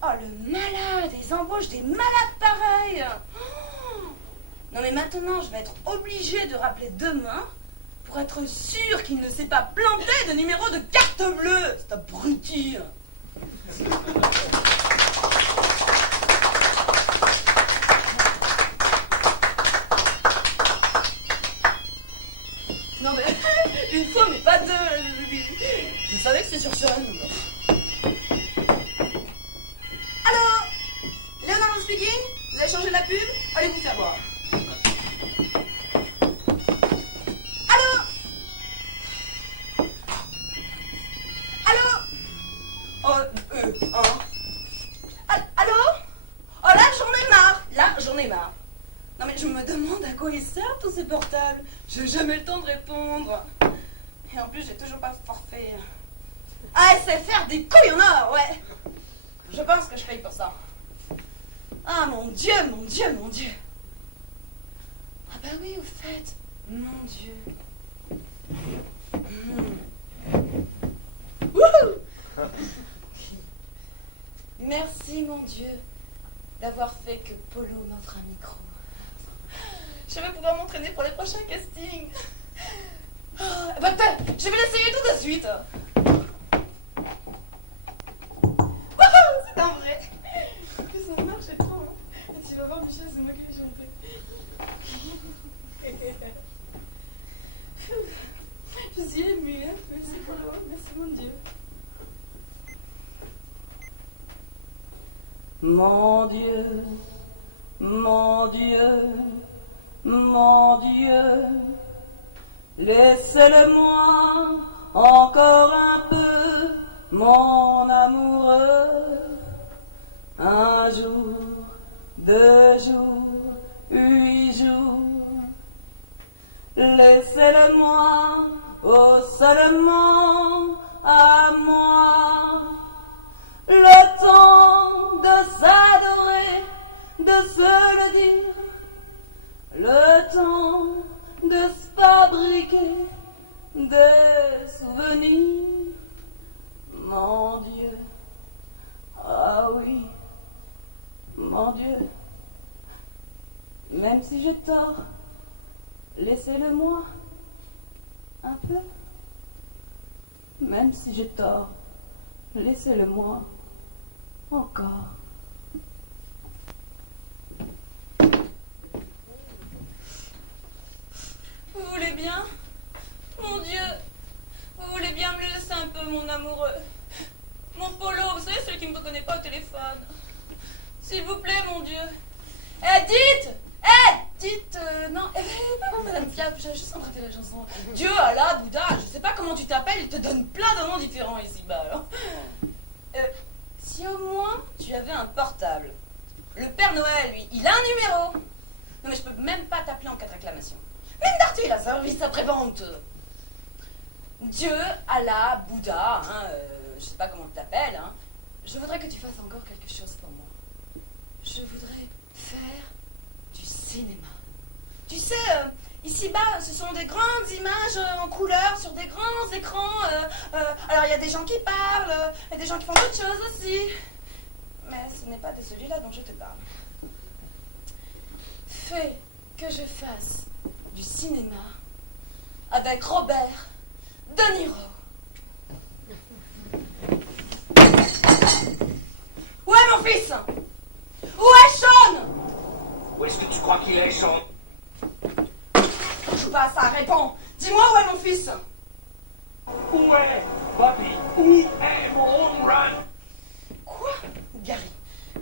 Oh, le malade, ils embauchent des malades pareils. Non mais maintenant, je vais être obligée de rappeler demain pour être sûre qu'il ne s'est pas planté de numéro de carte bleue. C'est abruti. Non mais, une fois mais pas deux. Je savais que c'était sur Suren. Allô? Léonard speaking? Vous avez changé la pub? Allez vous faire voir. Allô? Oh là j'en ai marre. Non mais je me demande à quoi quoi ils servent tous ces portables? J'ai jamais le temps de répondre. Et en plus, j'ai toujours pas forfait. Ah, c'est faire des couilles en or, ouais. Je pense que je paye pour ça. Ah, mon Dieu, mon Dieu, mon Dieu. Ah bah oui, au fait. Mon Dieu. Wouhou. Merci, mon Dieu, d'avoir fait que Polo m'offre un micro. Je vais pouvoir m'entraîner pour les prochains castings. Oh, bah, je vais l'essayer tout de suite. Wouhou, c'est un vrai. Ça marche trop. Hein. Et tu vas voir, Michel, c'est moi qui vais chanter. Je suis émue, hein. Merci Polo, merci mon Dieu. Mon Dieu, mon Dieu, mon Dieu, laissez-le-moi encore un peu, mon amoureux. Un jour, 2 jours, 8 jours, laissez-le-moi, oh seulement à moi. Le temps de s'adorer, de se le dire, le temps de se fabriquer des souvenirs. Mon Dieu, ah oui, mon Dieu, même si j'ai tort, laissez-le-moi un peu. Même si j'ai tort, laissez-le-moi encore. Vous voulez bien? Mon Dieu, vous voulez bien me laisser un peu, mon amoureux? Mon Polo, vous savez, celui qui ne me reconnaît pas au téléphone. S'il vous plaît, mon Dieu. Dites, non, pardon, Madame Fiat, j'ai juste emprunté la chanson. Dieu, Allah, Bouddha, je sais pas comment tu t'appelles, il te donne plein de noms différents ici-bas, alors. Si au moins tu avais un portable. Le Père Noël, lui, il a un numéro. Non mais je peux même pas t'appeler en cas de réclamation. Même Darty, il a service après-vente. Dieu, Allah, Bouddha, je sais pas comment tu t'appelles, hein. Je voudrais que tu fasses encore quelque chose pour moi. Je voudrais faire du cinéma. Tu sais, ici-bas, ce sont des grandes images en couleur sur des grands écrans. Alors, il y a des gens qui parlent, il y a des gens qui font d'autres choses aussi. Mais ce n'est pas de celui-là dont je te parle. Fais que je fasse du cinéma avec Robert De Niro. Où est mon fils? Où est Sean? Où est-ce que tu crois qu'il est, Sean? Je passe à réponds. Dis-moi où est mon fils? Où est Bobby? Où est mon home run? Quoi?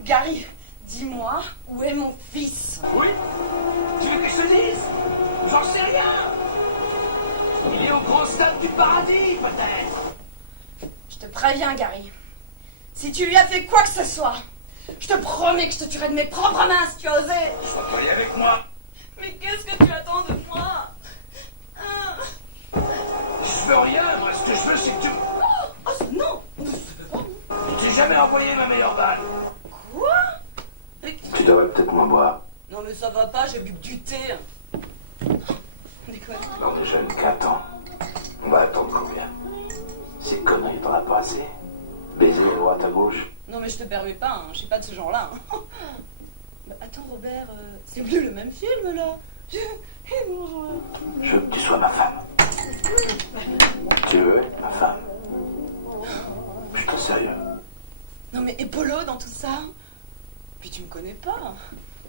Gary, dis-moi où est mon fils? Oui? Tu veux que je te dise? J'en sais rien. Il est au grand stade du paradis, peut-être. Je te préviens, Gary. Si tu lui as fait quoi que ce soit, je te promets que je te tuerai de mes propres mains si tu as osé. Sois poli avec moi. Mais qu'est-ce que tu attends de moi? Je veux rien, moi. Ce que je veux, c'est que tu... Oh, non! Non, ça fait pas. Je t'ai jamais envoyé ma meilleure balle. Quoi? Tu devrais peut-être moins boire. Non, mais ça va pas, j'ai bu que du thé. Déconne. On est jeune qu'un temps. On va attendre combien? Ces conneries, t'en as pas assez? Baiser à droite à gauche? Non, mais je te permets pas, hein. Je suis pas de ce genre-là. Hein. Bah, attends, Robert, c'est plus le même film, là. Bonjour. Je veux que tu sois ma femme. Tu veux être ma femme? Je suis très sérieux. Non, mais et Polo dans tout ça? Puis tu me connais pas.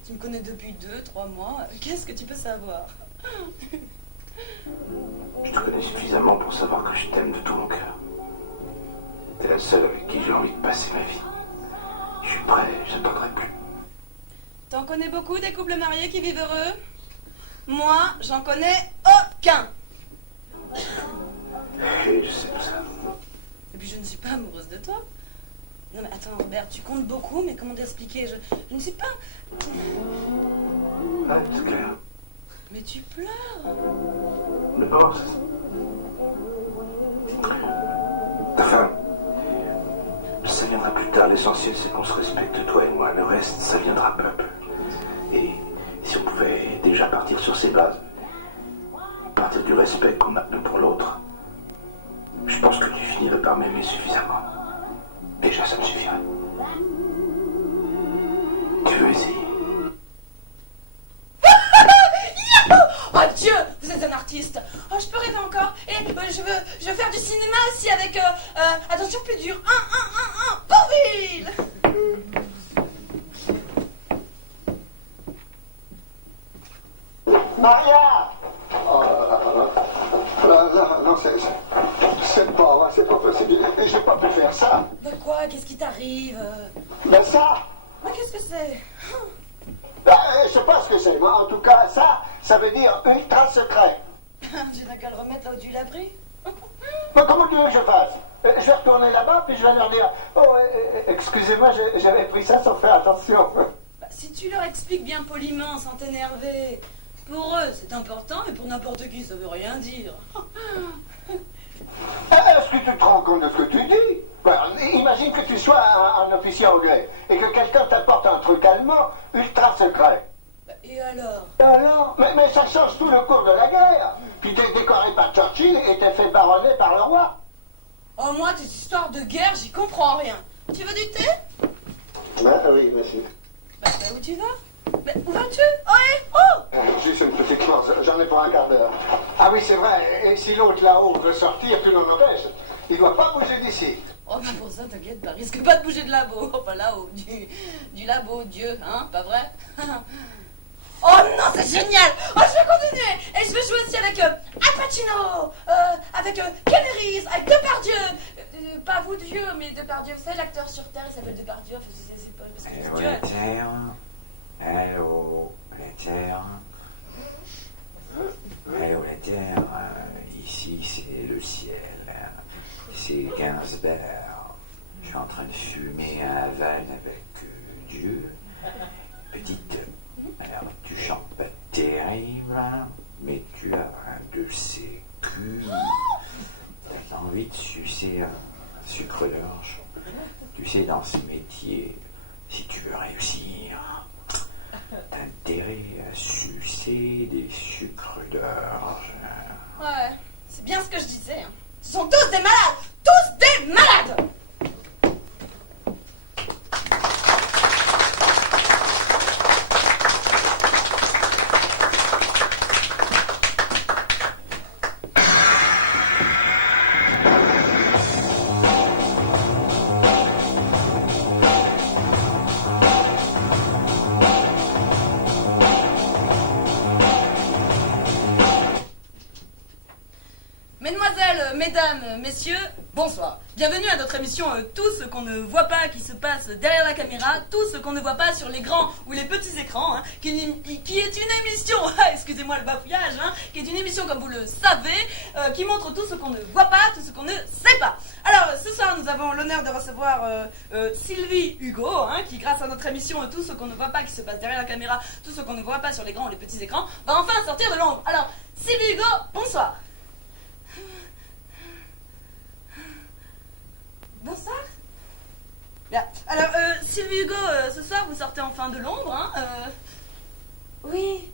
Tu me connais depuis 2-3 mois. Qu'est-ce que tu peux savoir? Je te connais suffisamment pour savoir que je t'aime de tout mon cœur. T'es la seule avec qui j'ai envie de passer ma vie. Je suis prêt, j'attendrai plus. T'en connais beaucoup des couples mariés qui vivent heureux? Moi, j'en connais aucun. Et je sais tout ça. Et puis je ne suis pas amoureuse de toi. Non mais attends, Robert, tu comptes beaucoup, mais comment t'expliquer? Je ne suis pas... Ah, c'est clair. Mais tu pleures. D'abord, enfin, ça viendra plus tard. L'essentiel, c'est qu'on se respecte, toi et moi. Le reste, ça viendra peu à peu. Et si on pouvait déjà partir sur ces bases, partir du respect qu'on a l'un pour l'autre, je pense que tu finirais par m'aimer suffisamment. Déjà, ça me suffirait. Tu veux essayer? Oh Dieu, vous êtes un artiste. Oh, je peux rêver encore. Et je veux faire du cinéma aussi avec... attention, plus dur. Bourville. Maria! Oh là, non, c'est pas possible. J'ai pas pu faire ça. Bah quoi? Qu'est-ce qui t'arrive? Ben ça! Bah qu'est-ce que c'est? Ben, je sais pas ce que c'est. Moi, en tout cas, ça veut dire ultra secret. Je n'ai qu'à le remettre là où tu l'as pris. Mais comment tu veux que je fasse? Je vais retourner là-bas, puis je vais leur dire « Oh, excusez-moi, j'avais pris ça sans faire attention. » Bah, si tu leur expliques bien poliment, sans t'énerver. Pour eux, c'est important, mais pour n'importe qui, ça veut rien dire. Est-ce que tu te rends compte de ce que tu dis? Imagine que tu sois un officier anglais et que quelqu'un t'apporte un truc allemand ultra secret. Bah, et alors? Alors, mais ça change tout le cours de la guerre. Puis t'es décoré par Churchill et t'es fait baronner par le roi. Oh, moi, tes histoires de guerre, j'y comprends rien. Tu veux du thé? Oui, merci. Bah, où tu vas? Mais où vas-tu? Oh! Juste une petite chose, j'en ai pour un quart d'heure. Ah oui, c'est vrai, et si l'autre là-haut veut sortir, tu l'en empêches. Il doit pas bouger d'ici. Oh, bah pour ça, t'inquiète pas, risque pas de bouger de labo. Enfin, là-haut, du labo, Dieu, hein, pas vrai? Oh non, c'est génial! Oh, je vais continuer! Et je vais jouer aussi avec Al Pacino, avec Ken Reeves, avec Depardieu. Pas vous, Dieu, mais Depardieu, vous savez, l'acteur sur Terre, il s'appelle Depardieu. Enfin, c'est pas parce que c'est Dieu. Hello, la Terre. Hello, la Terre. Ici, c'est le ciel. C'est 15 heures. Je suis en train de fumer un Havane avec Dieu. Petite, alors tu chantes pas terrible, mais tu as un de ces culs. T'as envie de sucer un sucre-d'orge. Tu sais, dans ce métier, si tu veux réussir, t'as intérêt à sucer des sucres d'orge. Ouais, c'est bien ce que je disais. Hein. Ce sont tous des malades! Tous des malades! Mesdemoiselles, mesdames, messieurs, bonsoir. Bienvenue à notre émission Tout ce qu'on ne voit pas qui se passe derrière la caméra, tout ce qu'on ne voit pas sur les grands ou les petits écrans, hein, qui est une émission, excusez-moi le bafouillage, hein, qui est une émission comme vous le savez, qui montre tout ce qu'on ne voit pas, tout ce qu'on ne sait pas. Alors ce soir nous avons l'honneur de recevoir Sylvie Hugo, hein, qui grâce à notre émission Tout ce qu'on ne voit pas qui se passe derrière la caméra, tout ce qu'on ne voit pas sur les grands ou les petits écrans, va enfin sortir de l'ombre. Alors Sylvie Hugo, bonsoir. Bonsoir. Bien. Alors, Sylvie Hugo, ce soir, vous sortez enfin de l'ombre, hein Oui.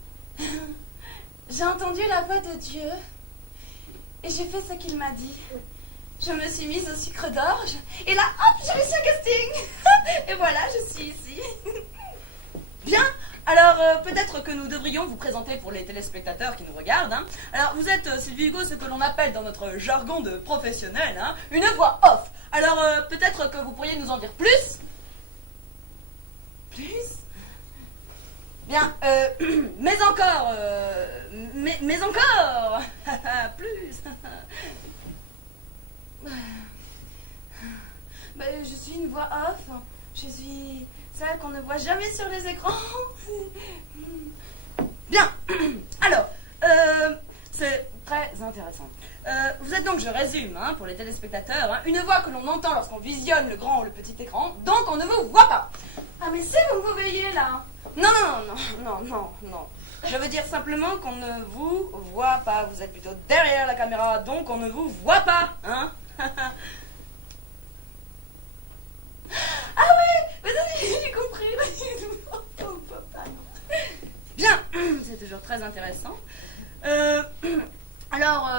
J'ai entendu la voix de Dieu. Et j'ai fait ce qu'il m'a dit. Je me suis mise au sucre d'orge. Et là, hop, j'ai réussi un casting. Et voilà, je suis ici. Bien. Alors, peut-être que nous devrions vous présenter pour les téléspectateurs qui nous regardent. Hein. Alors, vous êtes, Sylvie Hugo, ce que l'on appelle dans notre jargon de professionnel, hein, une voix off. Alors, peut-être que vous pourriez nous en dire plus? Plus? Bien, mais encore, mais encore, plus. Ben, je suis une voix off, je suis celle qu'on ne voit jamais sur les écrans. Bien, alors, c'est très intéressant. Vous êtes donc, je résume, hein, pour les téléspectateurs, hein, une voix que l'on entend lorsqu'on visionne le grand ou le petit écran, donc on ne vous voit pas. Ah mais si vous me voyez là. Non. Je veux dire simplement qu'on ne vous voit pas. Vous êtes plutôt derrière la caméra, donc on ne vous voit pas, hein. Ah oui, j'ai compris. On peut pas, non. Bien, c'est toujours très intéressant. Alors,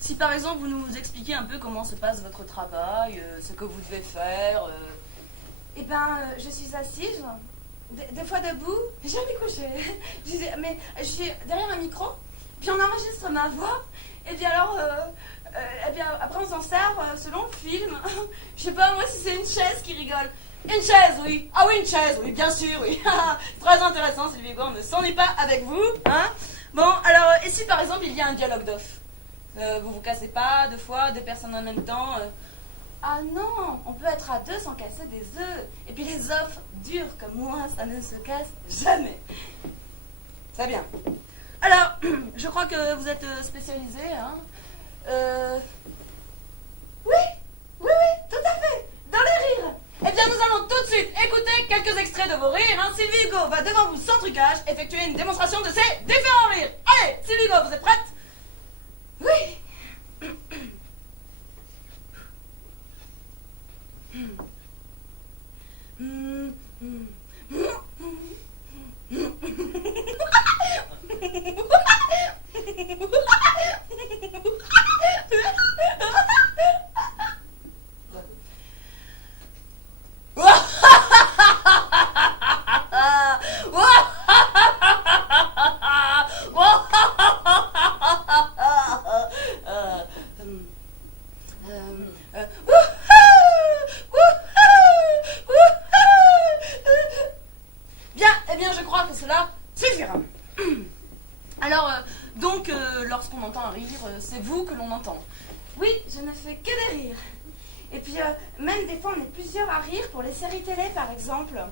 si par exemple vous nous expliquez un peu comment se passe votre travail, ce que vous devez faire. Eh ben, je suis assise, des fois debout, jamais couchée. Mais je suis derrière un micro, puis on enregistre ma voix, et puis alors, eh bien, après on s'en sert selon le film. Je sais pas, moi, si c'est une chaise qui rigole. Une chaise, oui. Ah oui, une chaise, oui, bien sûr, oui. Très intéressant, Sylvie Hugo, on ne s'ennuie pas avec vous, hein. Bon, alors, et si par exemple il y a un dialogue d'off, vous vous cassez pas deux fois, deux personnes en même temps. Ah non, on peut être à deux sans casser des œufs. Et puis les offres dures comme moi, ça ne se casse jamais. C'est bien. Alors, je crois que vous êtes spécialisé, hein. Oui, tout à fait, dans les rires. Eh bien, nous allons tout de suite écouter quelques extraits de vos rires, hein. Sylvie Hugo va devant vous sans trucage effectuer une démonstration de ses différents rires. Allez, Sylvie Hugo, vous êtes prête? Oui. Bien, eh bien, je crois que cela suffira. Alors, lorsqu'on entend un rire, c'est vous que l'on entend. Oui, je ne fais que des rires. Et puis, même des fois, on est plusieurs à rire pour les séries télé, par exemple.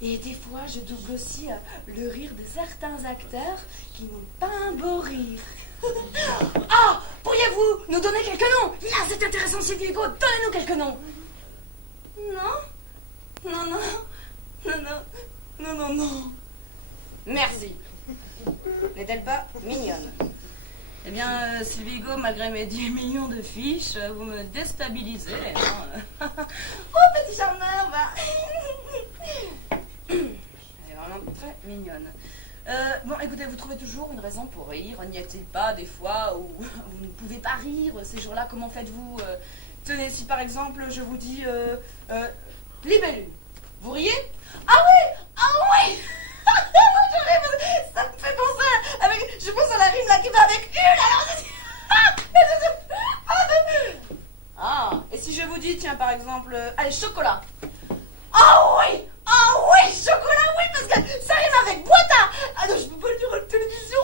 Et des fois, je double aussi le rire de certains acteurs qui n'ont pas un beau rire. Ah, pourriez-vous nous donner quelques noms? Là, c'est intéressant, Sylvie Hugo, donnez-nous quelques noms. Non. Merci. N'est-elle pas mignonne? Eh bien, Sylvie Hugo, malgré mes 10 millions de fiches, vous me déstabilisez. Hein. Oh, petit charmeur, Elle est vraiment très mignonne. Bon, écoutez, vous trouvez toujours une raison pour rire? N'y a-t-il pas des fois où vous ne pouvez pas rire? Ces jours-là, comment faites-vous? Tenez, si par exemple, je vous dis libellule, vous riez? Ah oui ça me fait penser je pense à la rime là qui va avec une, Ah, et si je vous dis, tiens, par exemple, allez, chocolat. Ah oui, chocolat, oui, parce que ça rime avec boîte à... Ah non, je peux pas le dire à la télévision.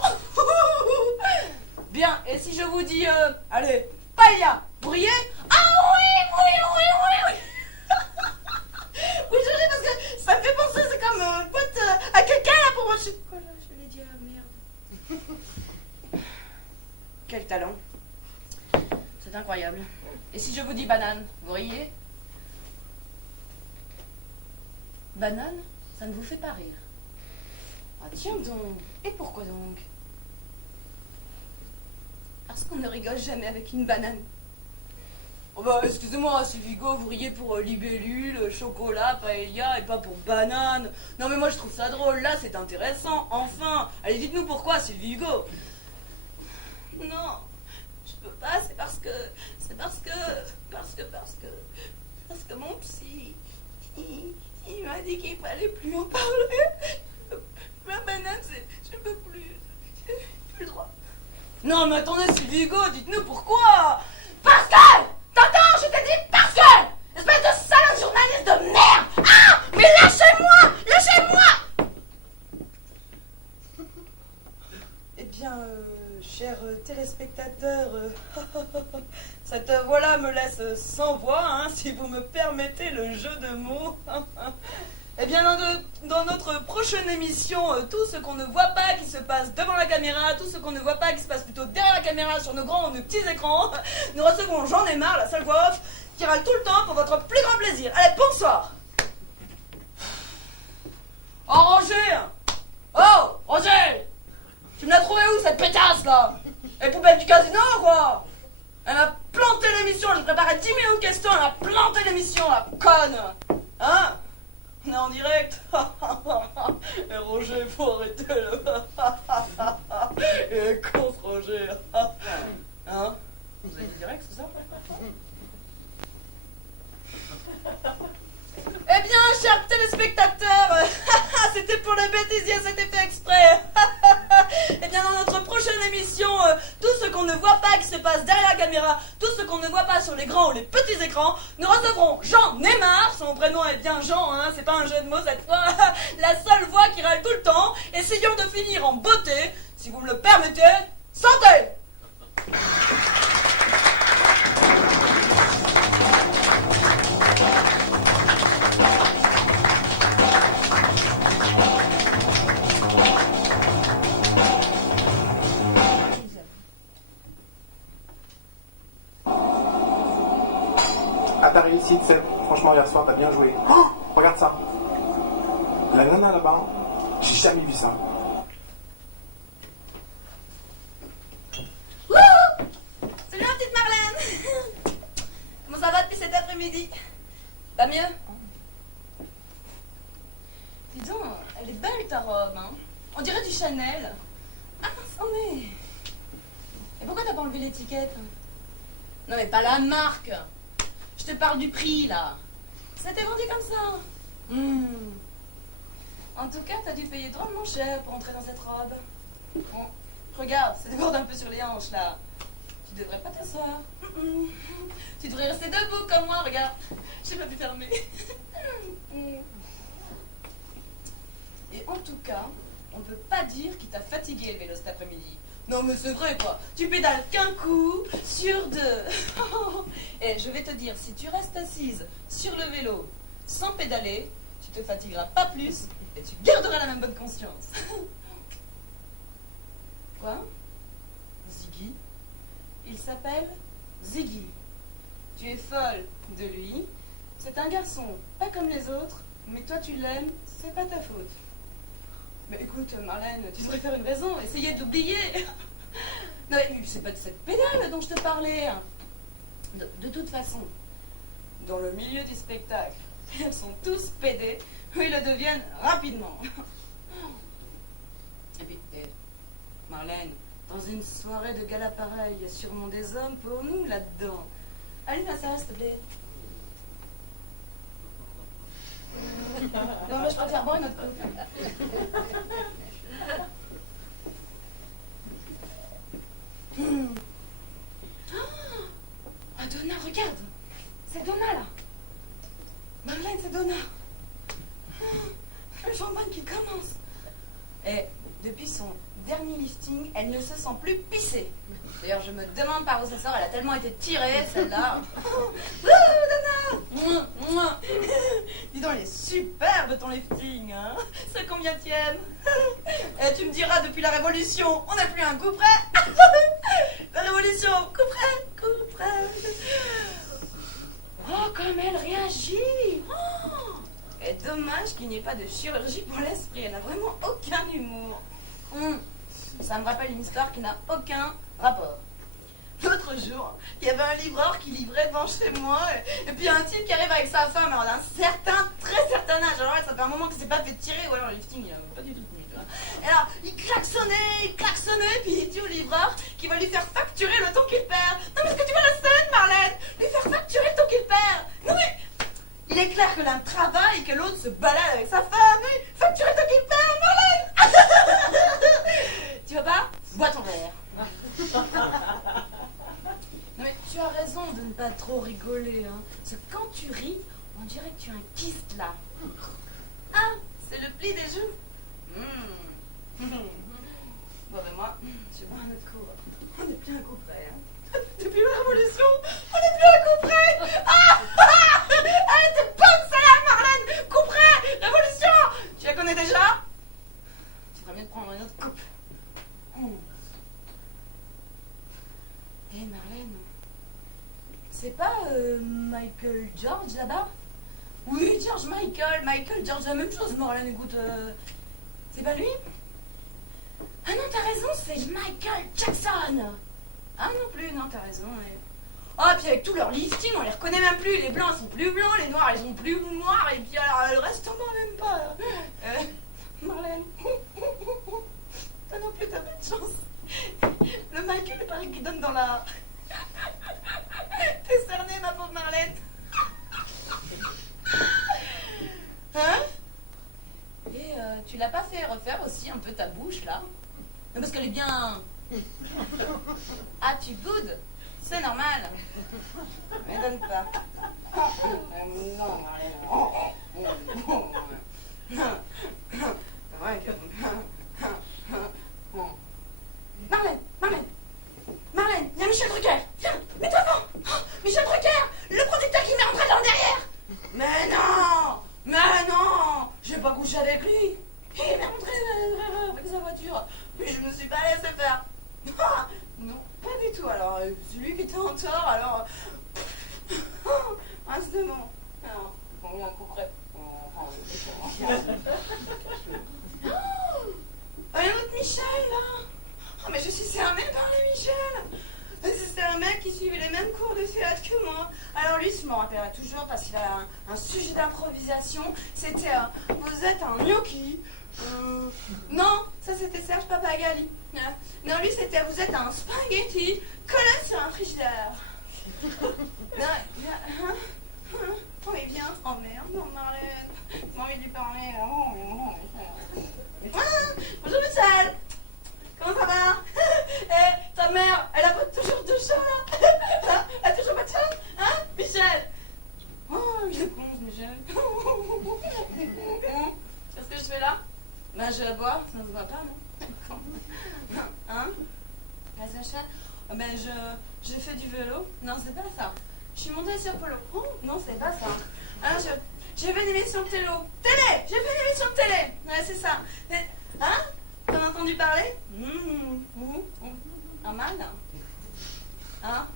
Bien, et si je vous dis, allez, paella, vous riez? Ah oui. Oui, je ris parce que ça me fait penser, c'est comme boîte à quelqu'un là pour moi. Chocolat, je l'ai dit, ah merde. Quel talent. C'est incroyable. Et si je vous dis banane, vous riez? Banane, ça ne vous fait pas rire. Ah tiens donc. Et pourquoi donc? Parce qu'on ne rigole jamais avec une banane. Oh bah, excusez-moi, Sylvie Hugo, vous riez pour libellule, chocolat, paella et pas pour banane. Non mais moi je trouve ça drôle, là c'est intéressant, enfin. Allez, dites-nous pourquoi, Sylvie Hugo. Non, je peux pas, c'est parce que mon psy, il m'a dit qu'il fallait plus en parler. Ma banane, je peux plus, j'ai plus le droit. Non mais attendez, Sylvie Hugo, dites-nous pourquoi. Parce que, t'entends, je t'ai dit parce que, espèce de sale journaliste de merde. Ah, mais lâchez-moi. Eh bien, chers téléspectateurs, cette voix-là me laisse sans voix, hein, si vous me permettez le jeu de mots. Eh bien, dans notre prochaine émission, tout ce qu'on ne voit pas qui se passe devant la caméra, tout ce qu'on ne voit pas qui se passe plutôt derrière la caméra sur nos grands ou nos petits écrans, nous recevons J'en ai marre, la seule voix off, qui râle tout le temps pour votre plus grand plaisir. Allez, bonsoir. Oh, Roger! Oh, Roger! Tu me l'as trouvé où, cette pétasse, là? Les poubelles du casino, quoi? Elle m'a planté l'émission, je préparais 10 millions de questions, elle m'a planté l'émission, la conne! Hein? On est en direct? Et Roger, faut arrêter le... Il est con, ce Roger. Hein? Vous avez dit direct, c'est ça? Eh bien, chers téléspectateurs, c'était pour le bêtisier, c'était fait exprès. Eh bien, dans notre prochaine émission, tout ce qu'on ne voit pas qui se passe derrière la caméra, tout ce qu'on ne voit pas sur les grands ou les petits écrans, nous recevrons Jean Neymar, son prénom est bien Jean, hein, c'est pas un jeu de mots cette fois, la seule voix qui râle tout le temps. Essayons de finir en beauté, si vous me le permettez, santé! À ta réussite, Seb. Franchement, hier soir, t'as bien joué. Oh, regarde ça. La nana là-bas, j'ai jamais vu ça. Salut ma petite Marlène. Comment ça va depuis cet après-midi? Pas mieux? Dis donc, elle est belle ta robe, hein? On dirait du Chanel. Ah, c'en est. Et pourquoi t'as pas enlevé l'étiquette? Non mais pas la marque. Je te parle du prix, là. Ça t'est vendu comme ça. En tout cas, t'as dû payer drôlement cher pour entrer dans cette robe. Bon, regarde, ça déborde un peu sur les hanches, là. Tu devrais pas t'asseoir. Tu devrais rester debout comme moi, regarde. J'ai pas pu fermer. Et en tout cas, on peut pas dire qu'il t'a fatigué le vélo cet après-midi. Non mais c'est vrai quoi, tu pédales qu'un coup sur deux. Et je vais te dire, si tu restes assise sur le vélo sans pédaler, tu te fatigueras pas plus et tu garderas la même bonne conscience. Quoi? Ziggy? Il s'appelle Ziggy. Tu es folle de lui. C'est un garçon pas comme les autres, mais toi tu l'aimes, c'est pas ta faute. Mais écoute, Marlène, tu devrais faire une raison, essayer de l'oublier. Non, mais c'est pas de cette pédale dont je te parlais. De toute façon, dans le milieu du spectacle, ils sont tous pédés, ou ils le deviennent rapidement. Et puis, Marlène, dans une soirée de gala pareil, il y a sûrement des hommes pour nous là-dedans. Allume la salle, s'il te plaît. Non, moi je préfère boire une autre coupe. Ah, Donna, regarde. C'est Donna là. Marlène, c'est Donna. Le champagne qui commence. Et depuis son dernier lifting, elle ne se sent plus pissée. D'ailleurs, je me demande par où ça sort, elle a tellement été tirée, celle-là. Donna. Dis donc, elle est superbe ton lifting, hein. C'est combienième? Et tu me diras, depuis la Révolution, on n'a plus un coup près. La Révolution, coup près. Oh, comme elle réagit. Oh. Et dommage qu'il n'y ait pas de chirurgie pour l'esprit, elle n'a vraiment aucun humour. Ça me rappelle une histoire qui n'a aucun rapport. L'autre jour, il y avait un livreur qui livrait devant chez moi, et puis un type qui arrive avec sa femme, alors d'un très certain âge. Alors là, ça fait un moment qu'il s'est pas fait tirer, ou alors le lifting, il a pas du tout tenu, tu vois. Et alors, il klaxonnait, puis il dit au livreur qu'il va lui faire facturer le temps qu'il perd. Non, mais est-ce que tu vois la scène, Marlène? Lui faire facturer le temps qu'il perd. Non, mais il est clair que l'un travaille et que l'autre se balade avec sa femme. Oui, facturer le temps qu'il perd, Marlène. Tu vois pas? Bois ton verre. Non mais tu as raison de ne pas trop rigoler, hein. Parce que quand tu ris, on dirait que tu as un kyste là. Ah, c'est le pli des joues. Bon ben moi, je vais boire un autre coup. On n'est plus un coup près, hein. Depuis la Révolution, on n'est plus un coup près. Elle était bonne celle-là, Marlène. Coup près, Révolution. Tu la connais déjà? Tu ferais mieux de prendre une autre coupe. Marlène, c'est pas Michael George là-bas? Oui, Michael George, la même chose, Marlène, écoute, c'est pas lui? Ah non, t'as raison, c'est Michael Jackson. Ah non plus, non, t'as raison. Ah, puis avec tout leur listing, on les reconnaît même plus. Les blancs, ils sont plus blancs, les noirs, ils sont plus noirs, et puis alors le reste, on n'en même pas. Marlène. Ah non plus, t'as pas de chance. Le Michael, il paraît qu'il donne dans la... T'es cernée, ma pauvre Marlène. Hein? Et tu l'as pas fait refaire aussi un peu ta bouche, là? Parce qu'elle est bien... Ah, tu boudes? C'est normal. Mais donne pas. Non, Marlène. Marlène, il y a Michel Drucker. Viens, mets-toi devant. Oh, Michel Drucker, le producteur qui m'est rentré dans le derrière. Mais non, j'ai pas couché avec lui. Il m'est rentré avec sa voiture. Mais je me suis pas laissé faire. Ah, non, pas du tout. Alors, celui qui était en tort, alors... Instamment. Alors, on vient couper. Un autre Michel, là. Oh, mais je suis cernée par le Michel. C'était un mec qui suivait les mêmes cours de théâtre que moi. Alors lui, je m'en rappellerai toujours parce qu'il a un sujet d'improvisation. C'était vous êtes un gnocchi. Non, ça c'était Serge Papagali. Non, lui c'était vous êtes un spaghetti collé sur un frigidaire. Non, oh, il vient, oh merde, non, Marlène. J'ai envie de lui parler. Bonjour Michel. Comment ça va? Eh, ta mère, elle a pas toujours de chat là? Elle a toujours pas de chat? Hein, Michel? Oh, il est con, Michel. Qu'est-ce que je fais là? Ben, je bois, ça ne se voit pas, non? Hein? La Sacha? Ben, je fais du vélo. Non, c'est pas ça. Je suis montée sur Polo. Oh, non, c'est pas ça. Alors, j'ai fait une émission de télé. J'ai fait une émission de télé. Ouais, c'est ça. Mais, hein? T'en as entendu parler? Un mal? Hein?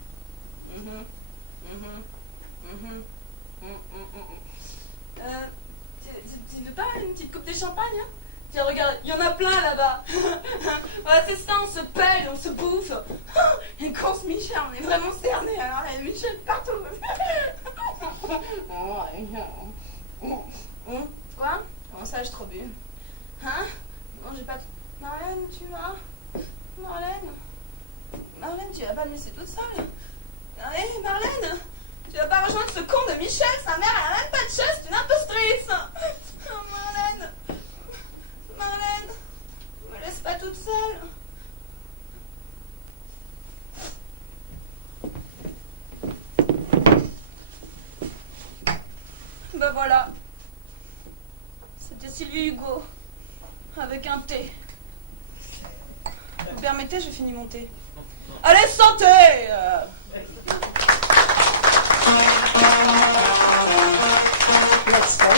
Tu veux pas une petite coupe de champagne? Hein? Tiens, regarde, il y en a plein là-bas. Ouais, c'est ça, on se paye, on se bouffe. Et quand ce Michel, on est vraiment cernés. Alors, il y a Michel partout. Quoi? Comment ça, j'ai trop bu? Hein? Non, j'ai pas... Marlène, tu vas? Marlène, tu vas pas me laisser toute seule? Hé, Marlène, tu vas pas rejoindre ce con de Michel? Sa mère, elle a même pas de chaise, c'est une impostrice. Oh, Marlène, me laisse pas toute seule. Ben voilà. C'était Sylvie Hugo. Avec un thé. Vous permettez, j'ai fini mon thé. Allez, santé! Let's go.